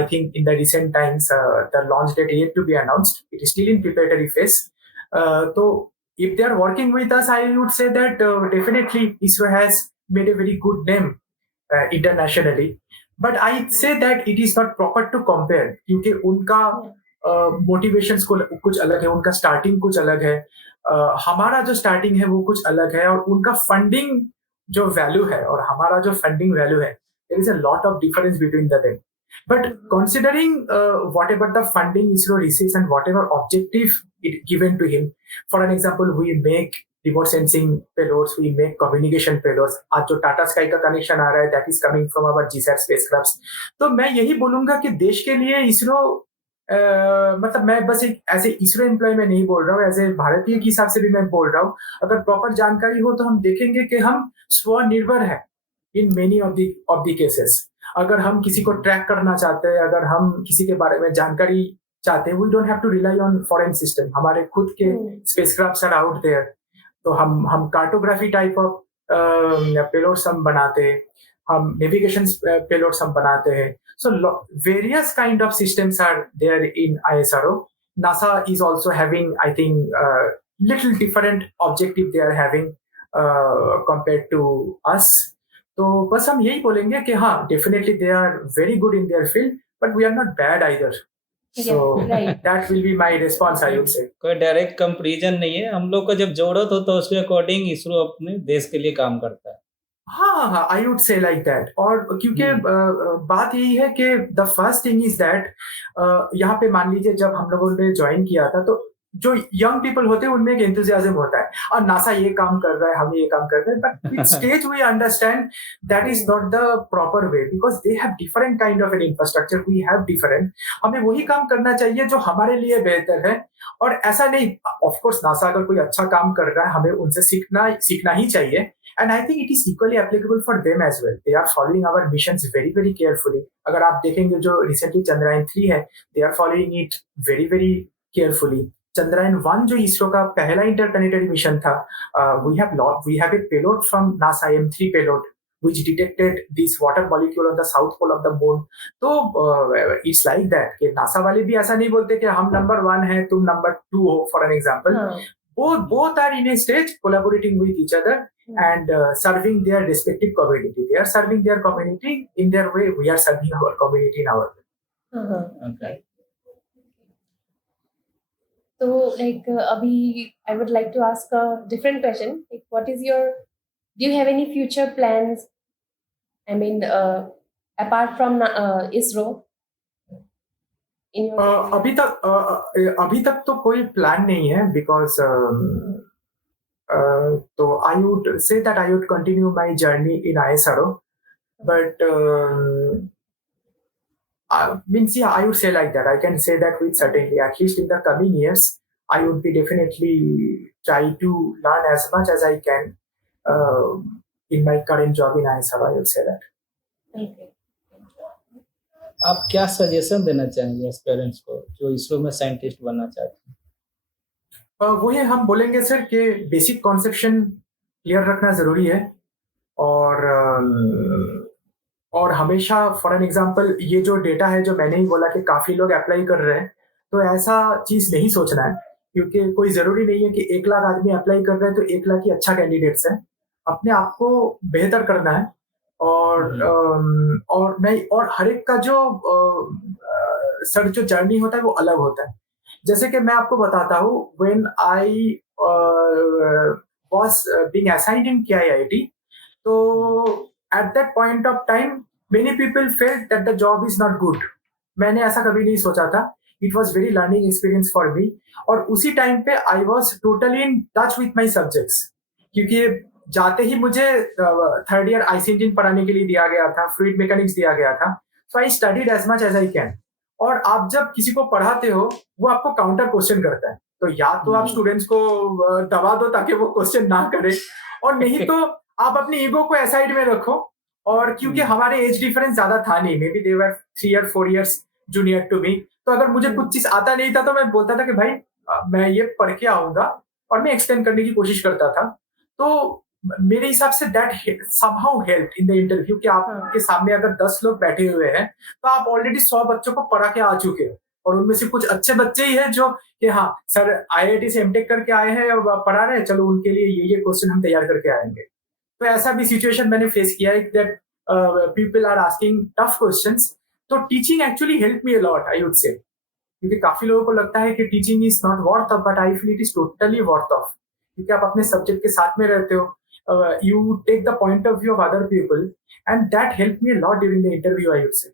I think in the recent times the launch date yet to be announced. It is still in preparatory phase. So if they are working with us, I would say that definitely ISRO has made a very good name internationally. But I say that it is not proper to compare, क्योंकि उनका motivations कुछ अलग है, उनका starting कुछ अलग है, हमारा जो स्टार्टिंग है वो कुछ अलग है, और उनका फंडिंग जो वैल्यू है और हमारा जो फंडिंग वैल्यू है, there is a lot of difference between them. But considering whatever the funding ISRO receives and whatever objective it given to him, for an example, we make remote sensing payloads, we make communication payloads. आज जो Tata sky का connection आ रहा है, that is coming from our GSAT spacecrafts. तो मैं यही बोलूंगा कि देश के लिए इसरो, मतलब मैं बस एक ऐसे इसरो एम्प्लॉय में नहीं बोल रहा हूँ, ऐसे भारतीय के हिसाब से भी मैं बोल रहा हूँ, अगर प्रॉपर जानकारी हो तो हम देखेंगे कि हम स्वनिर्भर है in many of the cases. अगर हम किसी को ट्रैक करना चाहते हैं, अगर हम किसी के बारे में जानकारी चाहते हैं, we don't have to rely on foreign system. हमारे खुद के स्पेसक्राफ्ट्स आर आउट देयर. तो हम कार्टोग्राफी टाइप ऑफ पेलोड्स हम बनाते, हम नेविगेशन पेलोड्स हम बनाते हैं. So various kind of systems are there in ISRO. NASA is also having, I think, little different objective they are having compared to us. तो बस हम यही बोलेंगे कि हाँ, definitely they are very good in their field, but we are not bad either. So right. that will be my response, I would say. कोई direct comparison नहीं है. हम लोग को जब जरूरत हो तो उसके अकॉर्डिंग इसरो अपने देश के लिए काम करता है. हाँ, आई वुड से लाइक दैट. और क्योंकि बात यही है कि the first thing is that यहाँ पे मान लीजिए जब हम लोगों ने ज्वाइन किया था तो जो यंग पीपल होते हैं उनमें एक एंथुसियाज्म होता है और नासा ये काम कर रहा है, हम ये काम कर रहे हैं, but with stage we understand that is not the proper way because they have different kind of an infrastructure, we have different. हमें वही काम करना चाहिए जो हमारे लिए बेहतर है. और ऐसा नहीं, ऑफ कोर्स नासा अगर कोई अच्छा काम कर रहा है हमें उनसे सीखना ही चाहिए. And I think it is equally applicable for them as well. They are following our missions very, very carefully. अगर आप देखेंगे जो recently Chandrayaan 3 है, they are following it very, very carefully. Chandrayaan 1 जो इसरो का पहला interplanetary mission था, we have a payload from NASA M3 payload which detected this water molecule on the south pole of the moon. तो it's like that कि NASA वाले भी ऐसा नहीं बोलते कि हम number 1 हैं तुम number 2 हो, for an example. Both are in a stage collaborating with each other and serving their respective community. They are serving their community in their way. We are serving our community in our way. Okay. So, like, abhi, I would like to ask a different question. Like, do you have any future plans? I mean, apart from ISRO. अभी तक तो कोई plan नहीं है because तो I would say that I would continue my journey in ISRO, but means yeah, I would say like that. I can say that with certainty. At least in the coming years, I would be definitely try to learn as much as I can in my current job in ISRO. I would say that. Okay. आप क्या suggestion देना चाहेंगे aspirants को जो इसरो में scientist बनना चाहते हैं? वही हम बोलेंगे सर कि बेसिक कॉन्सेप्शन क्लियर रखना जरूरी है. और हमेशा फॉर एन एग्जांपल ये जो डेटा है जो मैंने ही बोला कि काफी लोग अप्लाई कर रहे हैं, तो ऐसा चीज नहीं सोचना है क्योंकि कोई जरूरी नहीं है कि 1 लाख आदमी अप्लाई कर रहे हैं तो 1 लाख ही अच्छा कैंडिडेट्स है. अपने आप को बेहतर करना है. और हर एक का जो सर जो जर्नी होता है वो अलग होता है. जैसे कि मैं आपको बताता हूँ, when I was being assigned in KIIT, तो at that point of time many people felt that the job is not good. मैंने ऐसा कभी नहीं सोचा था. It was very learning experience for me. और उसी टाइम पे I was totally in touch with my subjects, क्योंकि जाते ही मुझे 3rd ईयर आईसी इंजन पढ़ाने के लिए दिया गया था, फ्लूइड मैकेनिक्स दिया गया था. So I studied as much as I can. और आप जब किसी को पढ़ाते हो वो आपको काउंटर क्वेश्चन करता है, तो या तो आप स्टूडेंट्स को दबा दो ताकि वो क्वेश्चन ना करे, और नहीं तो आप अपनी ईगो को असाइड में रखो. और क्योंकि हमारे एज डिफरेंस ज्यादा था नहीं, maybe they were 3 or 4 years junior to me, तो अगर मुझे कुछ चीज आता नहीं था तो मैं बोलता था कि भाई मैं ये पढ़ के आऊंगा, और मैं एक्सप्लेन करने की कोशिश करता था. तो मेरे हिसाब say that somehow help in the interview कि आपके सामने अगर 10 लोग बैठे हुए हैं तो आप ऑलरेडी 100 बच्चों को पढ़ा के आ चुके हो, और उनमें से कुछ अच्छे बच्चे ही हैं जो कि हाँ सर IIT से M.Tech करके आए हैं और पढ़ा रहे हैं, चलो उनके लिए ये क्वेश्चन हम तैयार करके आएंगे. तो ऐसा भी सिचुएशन मैंने फेस किया है that people are asking tough questions. तो teaching actually help me a lot, I would say, क्योंकि काफी लोगों को लगता है कि teaching is not worth of, but I feel it is totally worth of, क्योंकि आप अपने सब्जेक्ट के साथ में रहते हो. You take the point of view of other people, and that helped me a lot during the interview, I would say.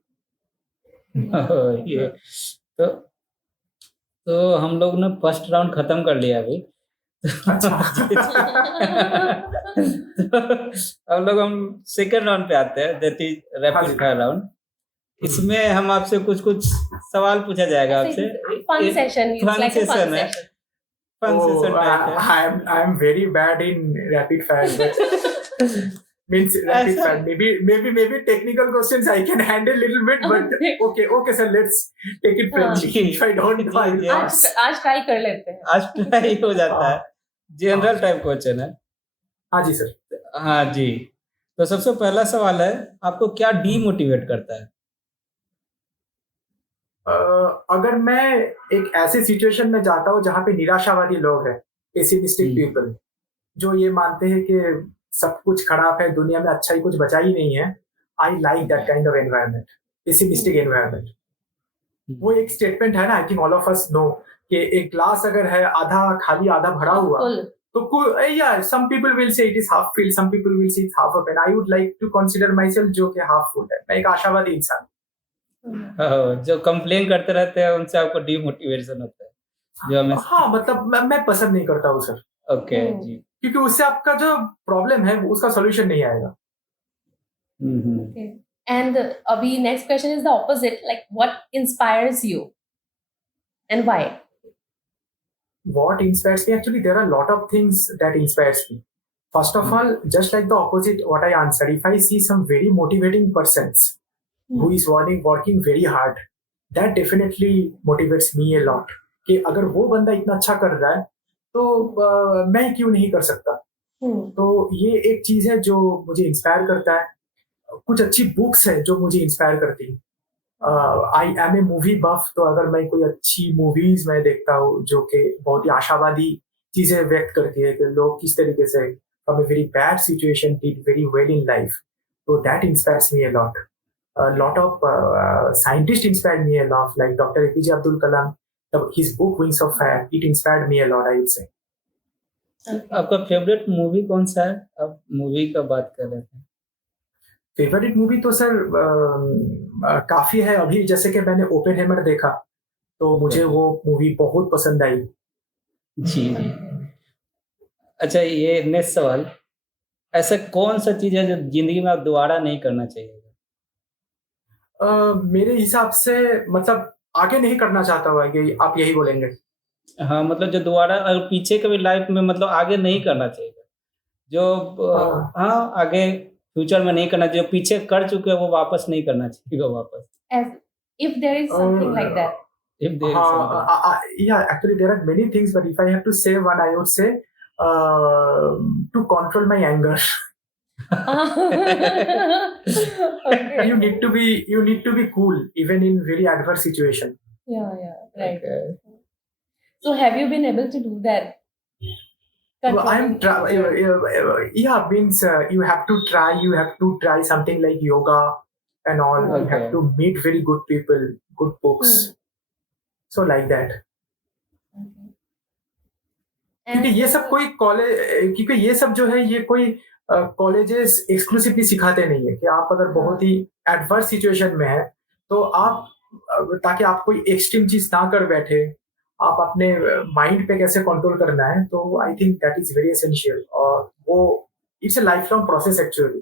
ये तो हम लोग ने फर्स्ट राउंड खत्म कर लिया अभी. हम सेकंड राउंड पे आते हैं, that is rapid fire round. इसमें हम आपसे कुछ सवाल पूछा जाएगा आपसे. फन सेशन है. I am very bad in rapid fire, but means rapid fire. Maybe technical questions I can handle a little bit, but okay, sir. Let's take it friendly. If I don't know, आज try कर लेते हैं. आज try हो जाता है. General type question है. हाँ जी सर. हाँ जी. तो सबसे पहला सवाल है, आपको क्या डीमोटिवेट करता है? अगर मैं एक ऐसे सिचुएशन में जाता हूँ जहाँ पे निराशावादी लोग हैं, पेसिमिस्टिक पीपल, जो ये मानते हैं कि सब कुछ खराब है, दुनिया में अच्छा ही कुछ बचा ही नहीं है, I like that kind of environment, pessimistic environment. वो एक स्टेटमेंट है ना, I think all of us know, कि एक ग्लास अगर है आधा खाली आधा भरा हुआ, तो या some people will say it is half fill, some people will say it's half open. I would like to consider myself जो कि हाफ फुल है। मैं एक आशावादी इंसान। जो कंप्लेन करते रहते हैं उनसे आपको डीमोटिवेशन होता है, जो हमें हाँ, मतलब मैं पसंद नहीं करता हूँ सर। ओके जी, क्योंकि उससे आपका जो प्रॉब्लम है उसका सॉल्यूशन नहीं आएगा। Okay. And abhi next question is the opposite, like what inspires you and why? What inspires me? Actually, there are a lot of things that inspires me. First of all, just like the opposite what I answered, if I see some very motivating persons who is working very hard, that definitely motivates me a lot. कि अगर वो बंदा इतना अच्छा कर रहा है तो मैं क्यों नहीं कर सकता। तो ये एक चीज है जो मुझे इंस्पायर करता है। कुछ अच्छी बुक्स है जो मुझे इंस्पायर करती है। I M A movie buff, तो अगर मैं कोई अच्छी मूवीज में देखता हूँ जो कि बहुत ही आशावादी चीजें व्यक्त करती है कि लोग किस तरीके से from a very bad situation did very well in life, तो that inspires me a lot. Lot of scientist inspired me a lot, like doctor APJ Abdul Kalam, his book Wings of Fire, it inspired me a lot, I would say. आपका favourite movie कौन सा है? आप movie का बात कर रहे थे। फेवरेट मूवी तो सर काफी है। अभी जैसे कि मैंने ओपेनहेमर देखा तो मुझे वो मूवी बहुत पसंद आई। जी। अच्छा, ये नेक्स्ट सवाल, ऐसा कौन सा चीज है जो जिंदगी में आप दोबारा नहीं करना चाहिए? मेरे हिसाब से मतलब आगे नहीं करना चाहता हुआ कि आप यही बोलेंगे। हाँ, मतलब जो दोबारा अगर पीछे कभी लाइफ में मतलब आगे नहीं करना चाहिए, जो हाँ आगे फ्यूचर में नहीं करना चाहिए, पीछे कर चुके हैं वो वापस नहीं करना चाहिए वापस। As if there is something like that. If there is something. Yeah, actually there are many things, but if I have to say one, I would say to control my anger. Okay. You need to be cool even in very adverse situation. Yeah, right. Okay. So have you been able to do that? Well, yeah, means you have to try something like yoga and all. Okay. You have to meet very good people, good books. So like that. Okay. क्योंकि ये सब कोई college, क्योंकि ये सब जो है ये कोई कॉलेजेस एक्सक्लूसिवली सिखाते नहीं है कि आप अगर बहुत ही एडवर्स सिचुएशन में है तो आप, ताकि आप कोई एक्सट्रीम चीज ना कर बैठे, आप अपने माइंड पे कैसे कंट्रोल करना है, तो I think that is very essential. और वो it's a lifelong process actually.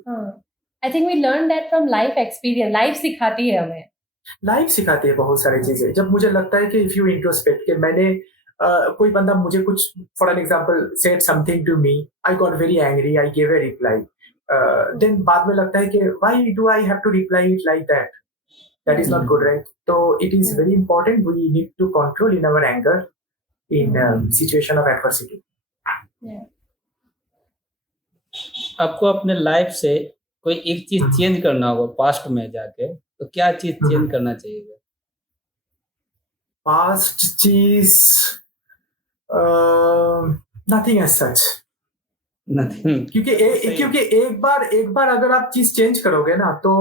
I think we learn that from life experience. Life सिखाती है हमें, लाइफ सिखाती है बहुत सारी चीजें। जब मुझे लगता है कि इफ यू इंट्रोस्पेक्ट कि मैंने कोई बंदा मुझे कुछ, for an example said something to me, I got very angry, I give a reply, then बाद में लगता है कि why do I have to reply it like that, that is not good, right? So it is very important, we need to control in our anger in situation of adversity. आपको अपने life से कोई एक चीज change करना होगा past में जाके, तो क्या चीज चेंज करना चाहिए? पास्ट चीज नथिंग एज सच, क्योंकि एक बार अगर आप चीज चेंज करोगे ना तो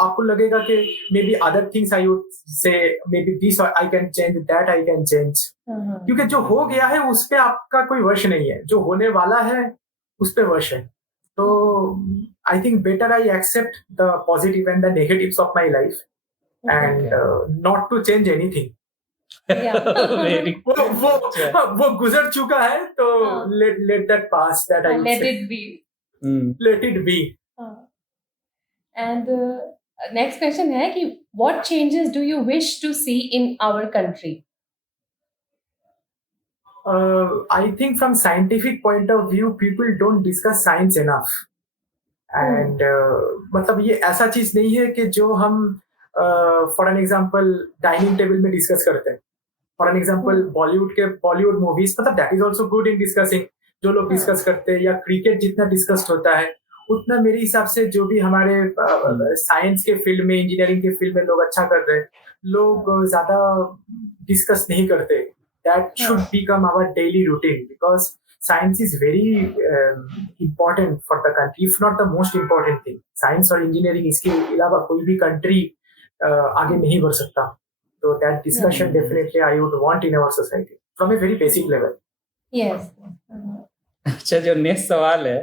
आपको लगेगा कि may be other things I would से, may be this I can change, that I can change. क्योंकि जो हो गया है उस पे आपका कोई वश नहीं है, जो होने वाला है उस पे वश है। तो I think better I accept the positive and the negatives of my life and not to change anything. वो गुजर चुका है तो let that pass, that I would let say. it be. Let it be. And next question है कि what changes do you wish to see in our country? I think from scientific point of view people don't discuss science enough. And मतलब ये ऐसा चीज नहीं है कि जो हम for an example dining table में डिस्कस करते हैं। For an example Bollywood movies, मतलब that is also good in discussing, जो लोग डिस्कस करते हैं, या क्रिकेट जितना डिस्कस्ड होता है उतना मेरे हिसाब से जो भी हमारे साइंस के फील्ड में, इंजीनियरिंग के फील्ड में लोग अच्छा कर रहे हैं, लोग ज्यादा डिस्कस नहीं करते. That should become our daily routine because science is very important for the country, if not the most important thing. Science और engineering इसके अलावा कोई भी country आगे नहीं बढ़ सकता. So that discussion definitely I would want in our society from a very basic level. Yes. अच्छा, जो नेक्स्ट सवाल है,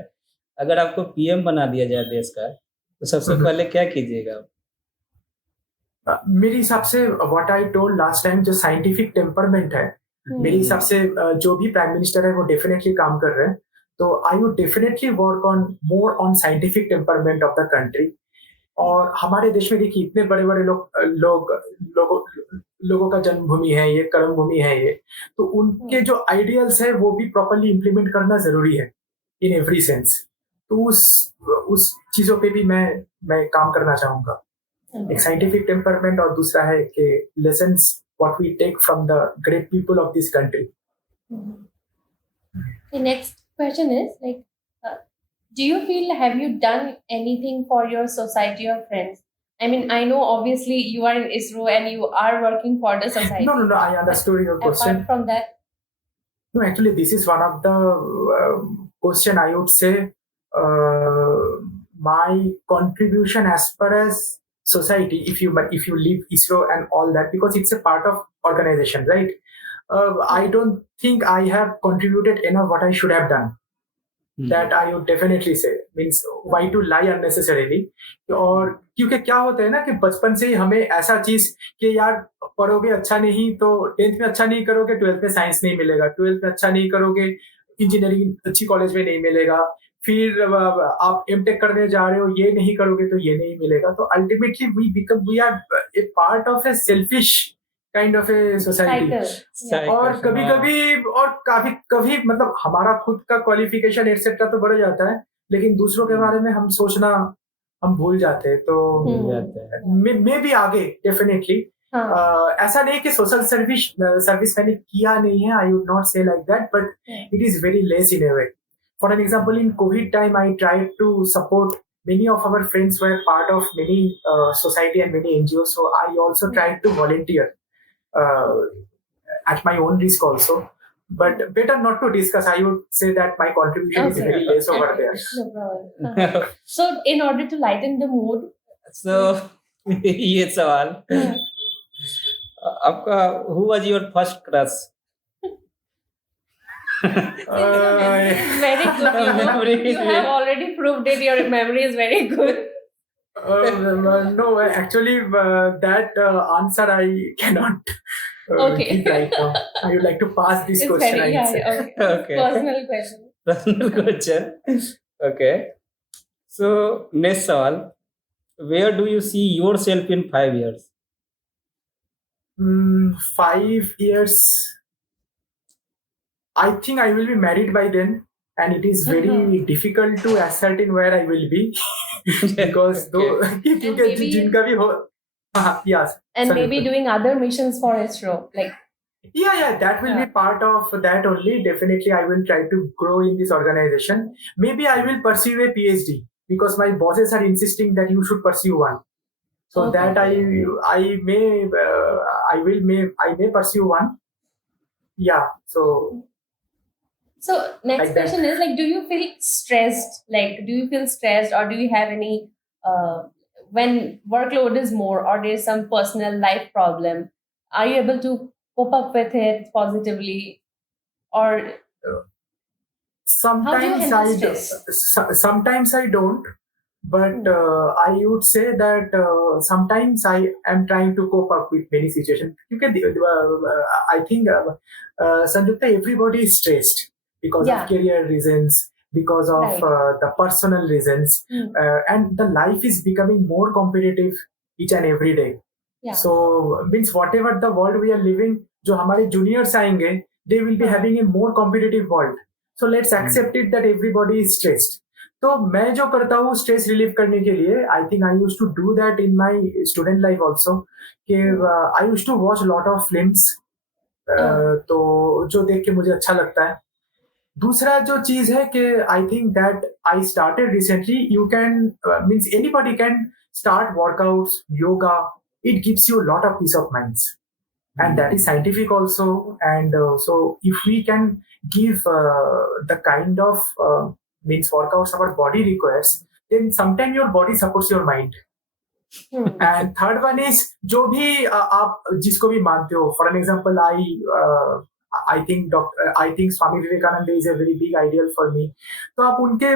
अगर आपको पीएम बना दिया जाए देश का, तो सबसे पहले क्या कीजिएगा? मेरे हिसाब से what I told last time, जो साइंटिफिक टेम्परमेंट है, मेरे हिसाब से जो भी प्राइम मिनिस्टर है वो डेफिनेटली काम कर रहे हैं. तो I would definitely work on more on scientific temperament of the country. और हमारे देश में देखिए इतने बड़े बड़े लोगों का जन्मभूमि है ये, कर्म भूमि है ये, तो उनके जो आइडियल्स है वो भी प्रॉपर्ली इम्प्लीमेंट करना जरूरी है इन एवरी सेंस. तो उस चीजों पे भी मैं काम करना चाहूंगा. एक साइंटिफिक टेम्परमेंट और दूसरा है कि lessons what we take from the great people of this country. The next question is like, do you feel, have you done anything for your society or friends? I mean, I know obviously you are in ISRO and you are working for the society. No, I understood your question. Apart from that, no, actually this is one of the question I would say my contribution as far as society, if you leave ISRO and all that, because it's a part of organization, right? I don't think I have contributed enough what I should have done. That I would definitely say. Means why to lie unnecessarily? और क्योंकि क्या होता है ना कि बचपन से ही हमें ऐसा चीज कि यार पढ़ोगे अच्छा नहीं तो 10th में अच्छा नहीं करोगे, 12th में साइंस नहीं मिलेगा, 12th में अच्छा नहीं करोगे, इंजीनियरिंग अच्छी कॉलेज में नहीं मिलेगा, फिर आप M.Tech करने जा रहे हो, ये नहीं करोगे तो ये नहीं मिलेगा. तो ultimately we are a part of a selfish kind of a society. और कभी मतलब हमारा खुद का क्वालिफिकेशन एटसेट्रा तो बढ़ जाता है, लेकिन दूसरों के बारे में हम सोचना हम भूल जाते हैं. तो मे भी आगे डेफिनेटली ऐसा नहीं कि सोशल सर्विस मैंने किया नहीं है, आई वुड नॉट से like that, but it is very less in a way. For an example, in COVID time, I tried to support many of our friends were part of many society and many NGOs. So I also tried to volunteer at my own risk also. But better not to discuss. I would say that my contribution is very less over there. No problem. So in order to lighten the mood. So ये सवाल आपका, who was your first crush? Very good. You have already proved it. Your memory is very good. No, actually, that answer I cannot give right now. I would like to pass this It's question. very, okay. Personal question. Personal question. Okay. So next सवाल, where do you see yourself in 5 years? 5 years. I think I will be married by then, and it is very difficult to ascertain where I will be because क्योंकि जिनका भी हो, yes, and maybe doing other missions for ISRO, like that will be part of that only. Definitely, I will try to grow in this organization. Maybe I will pursue a PhD because my bosses are insisting that you should pursue one. So that I may pursue one. Yeah. So next like question is like, do you feel stressed? Like, do you feel stressed, or do you have any when workload is more, or there's some personal life problem? Are you able to cope up with it positively, or sometimes I don't, but I would say that sometimes I am trying to cope up with many situations. I think Sangjukta, everybody is stressed because of career reasons, because of the personal reasons, and the life is becoming more competitive each and every day. So means whatever the world we are living, जो हमारे juniors आएंगे, they will be having a more competitive world. So let's accept it that everybody is stressed. तो मैं जो करता हूँ stress relieve करने के लिए, I think I used to do that in my student life also, कि I used to watch lot of films, तो जो देख के मुझे अच्छा लगता है. दूसरा जो चीज है कि आई think that I started recently you can means anybody can start workouts yoga it gives you lot of peace of minds and that is scientific also and so if we can give the kind of means workouts our body requires then sometimes your body supports your mind and third one is जो भी आप जिसको भी मानते हो for an example I think Swami Vivekananda is a very big ideal for me तो आप उनके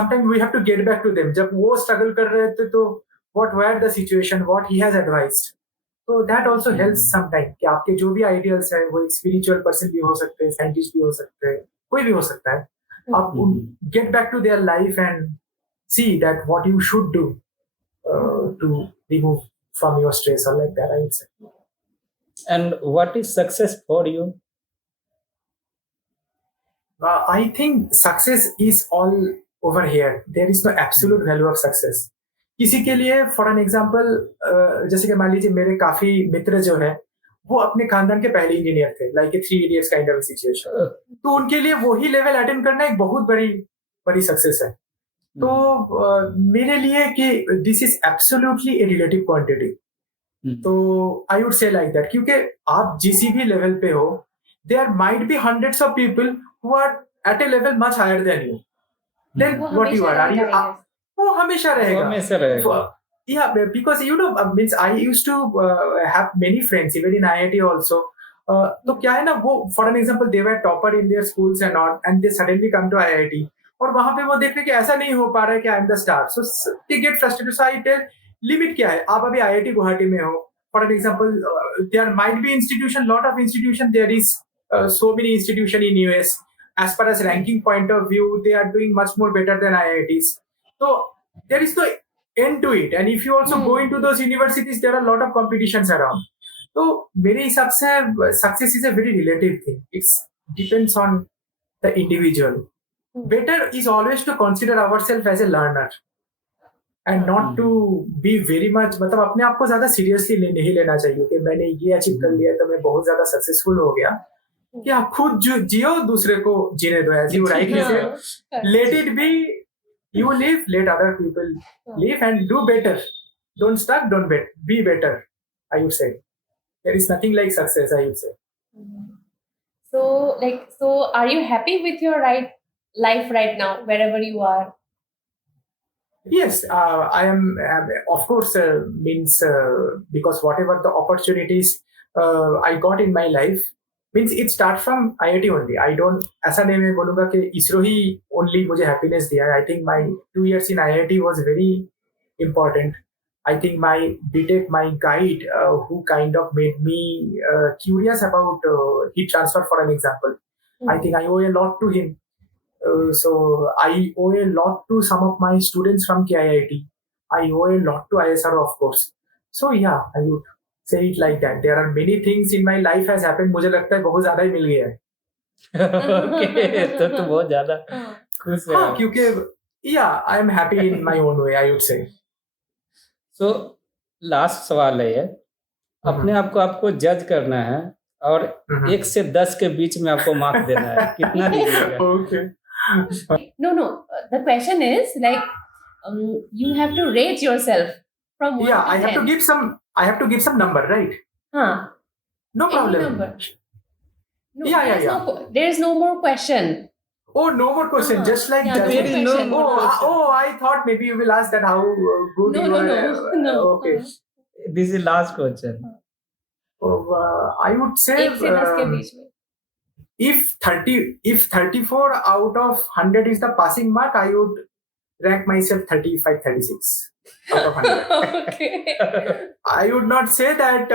sometimes we have to get back to them जब वो struggle कर रहे थे तो what were the situation what he has advised तो दैट ऑल्सो हेल्प्स समटाइम कि आपके जो भी आइडियल्स है वो एक स्पिरिचुअल पर्सन भी हो सकते हैं साइंटिस्ट भी हो सकते हैं कोई भी हो सकता है आप get back to their life and see that what you should do to remove from your stress और like that I would say and what is success for you I think success is all over here there is no absolute value of success किसी के लिए for an example जैसे कि मान लीजिए मेरे काफी मित्र जो है वो अपने खानदान के पहले इंजीनियर थे like a 3 idiots kind of situation तो उनके लिए वही लेवल अटेंड करना एक बहुत बड़ी सक्सेस है तो मेरे लिए कि this is absolutely a relative quantity तो I would say like that क्योंकि आप जिस भी लेवल पे हो there might be hundreds of people who are at a level much higher than you then what you are वो हमेशा रहेगा yeah because you know means I used to have many friends even in IIT also तो क्या है ना वो for an example they were topper in their schools and all and they suddenly come to IIT और वहां पे वो देख रहे कि ऐसा नहीं हो पा रहा है कि I am the star so they get frustrated so I tell limit क्या है आप अभी IIT गुवाहाटी में हो for an example there might be institution lot of institution there is so many institution in US as far as ranking point of view they are doing much more better than IITs so there is no end to it and if you also go into those universities there are a lot of competitions around so मेरे हिसाब से success is a very relative thing it depends on the individual better is always to consider ourselves as a learner and not to be very much मतलब अपने आप को ज्यादा seriously नहीं लेना चाहिए कि मैंने ये अचीव कर लिया तो मैं बहुत ज्यादा सक्सेसफुल हो गया कि आप खुद जियो दूसरे को जीने दो as you rightly said let it be you live let other people live and do better don't stuck don't be better I would say there is nothing like success I would say so are you happy with your life right now wherever you are yes I am of course means because whatever the opportunities I got in my life means it start from IIT only I don't ऐसा नहीं मैं बोलूँगा कि ISRO ही only मुझे happiness दिया I think my 2 years in IIT was very important I think my B.Tech my guide who kind of made me curious about heat transfer for an example I think I owe a lot to him so I owe a lot to some of my students from KIIT I owe a lot to ISRO of course so yeah I would say it like that there are many things in my life has happened मुझे लगता है बहुत ज्यादा ही मिल गया है okay तो बहुत ज्यादा खुश है हाँ क्योंकि yeah I am happy in my own way I would say so last सवाल है ये अपने आप को आपको जज करना है और 1 से 10 के बीच में आपको मार्क देना है कितना दीजिएगा okay no the question is like you have to rate yourself from 1 yeah to 10 I have to give some number right no problem any number no, yeah there is no more question oh no more question just like that there is no oh I thought maybe you will ask that how good you are no okay this is last question I would say 1 से 10 के बीच में if 34 out of 100 is the passing mark I would rank myself 35 36 out of 100 okay I would not say that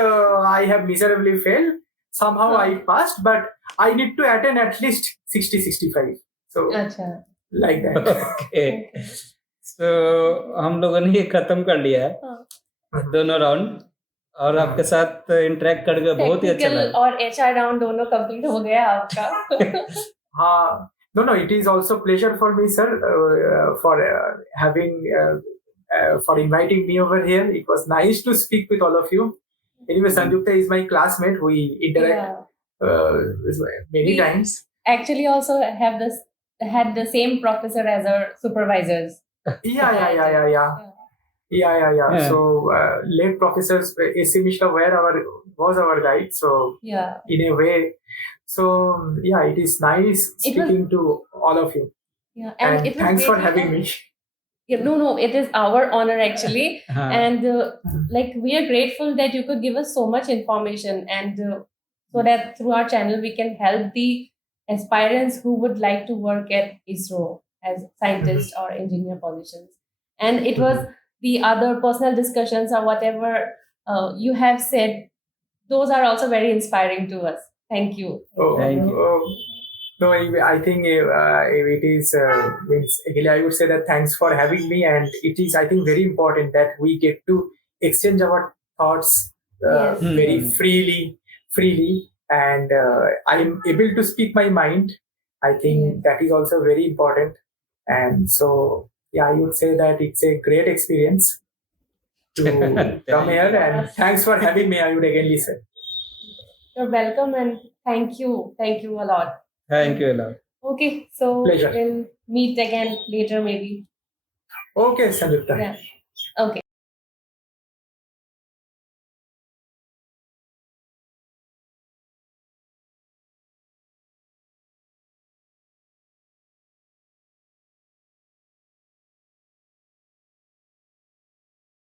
I have miserably failed somehow I passed but I need to attain at least 60 65 so अच्छा like that okay so हम लोगों ने ये खत्म कर लिया है दोनों राउंड और आपके साथ इंटरेक्ट करके बहुत ही अच्छा लगा और HR राउंड दोनों कंप्लीट हो गया आपका हाँ no it is also pleasure for me sir for having for inviting me over here it was nice to speak with all of you anyway Sangjukta is my classmate we interact many times actually also had the same professor as our supervisors. Yeah. So late professors A.C. Mishra was our guide. So Yeah. in a way, so yeah, it is nice speaking to all of you. Yeah, And it was thanks for great having me. No, it is our honor actually, and like we are grateful that you could give us so much information, and so that through our channel we can help the aspirants who would like to work at ISRO as scientist or engineer positions. And it was the other personal discussions or whatever you have said; those are also very inspiring to us. Thank you. Thank you. No, I think it is means again, I would say that thanks for having me, and it is I think very important that we get to exchange our thoughts very freely, and I am able to speak my mind. I think that is also very important, and so yeah, I would say that it's a great experience to come here, and thanks for having me. I would again listen. You're welcome, and thank you a lot. Thank you a lot. Okay, so Pleasure. we'll meet again later maybe. Okay, Sangjukta. Yeah. Okay.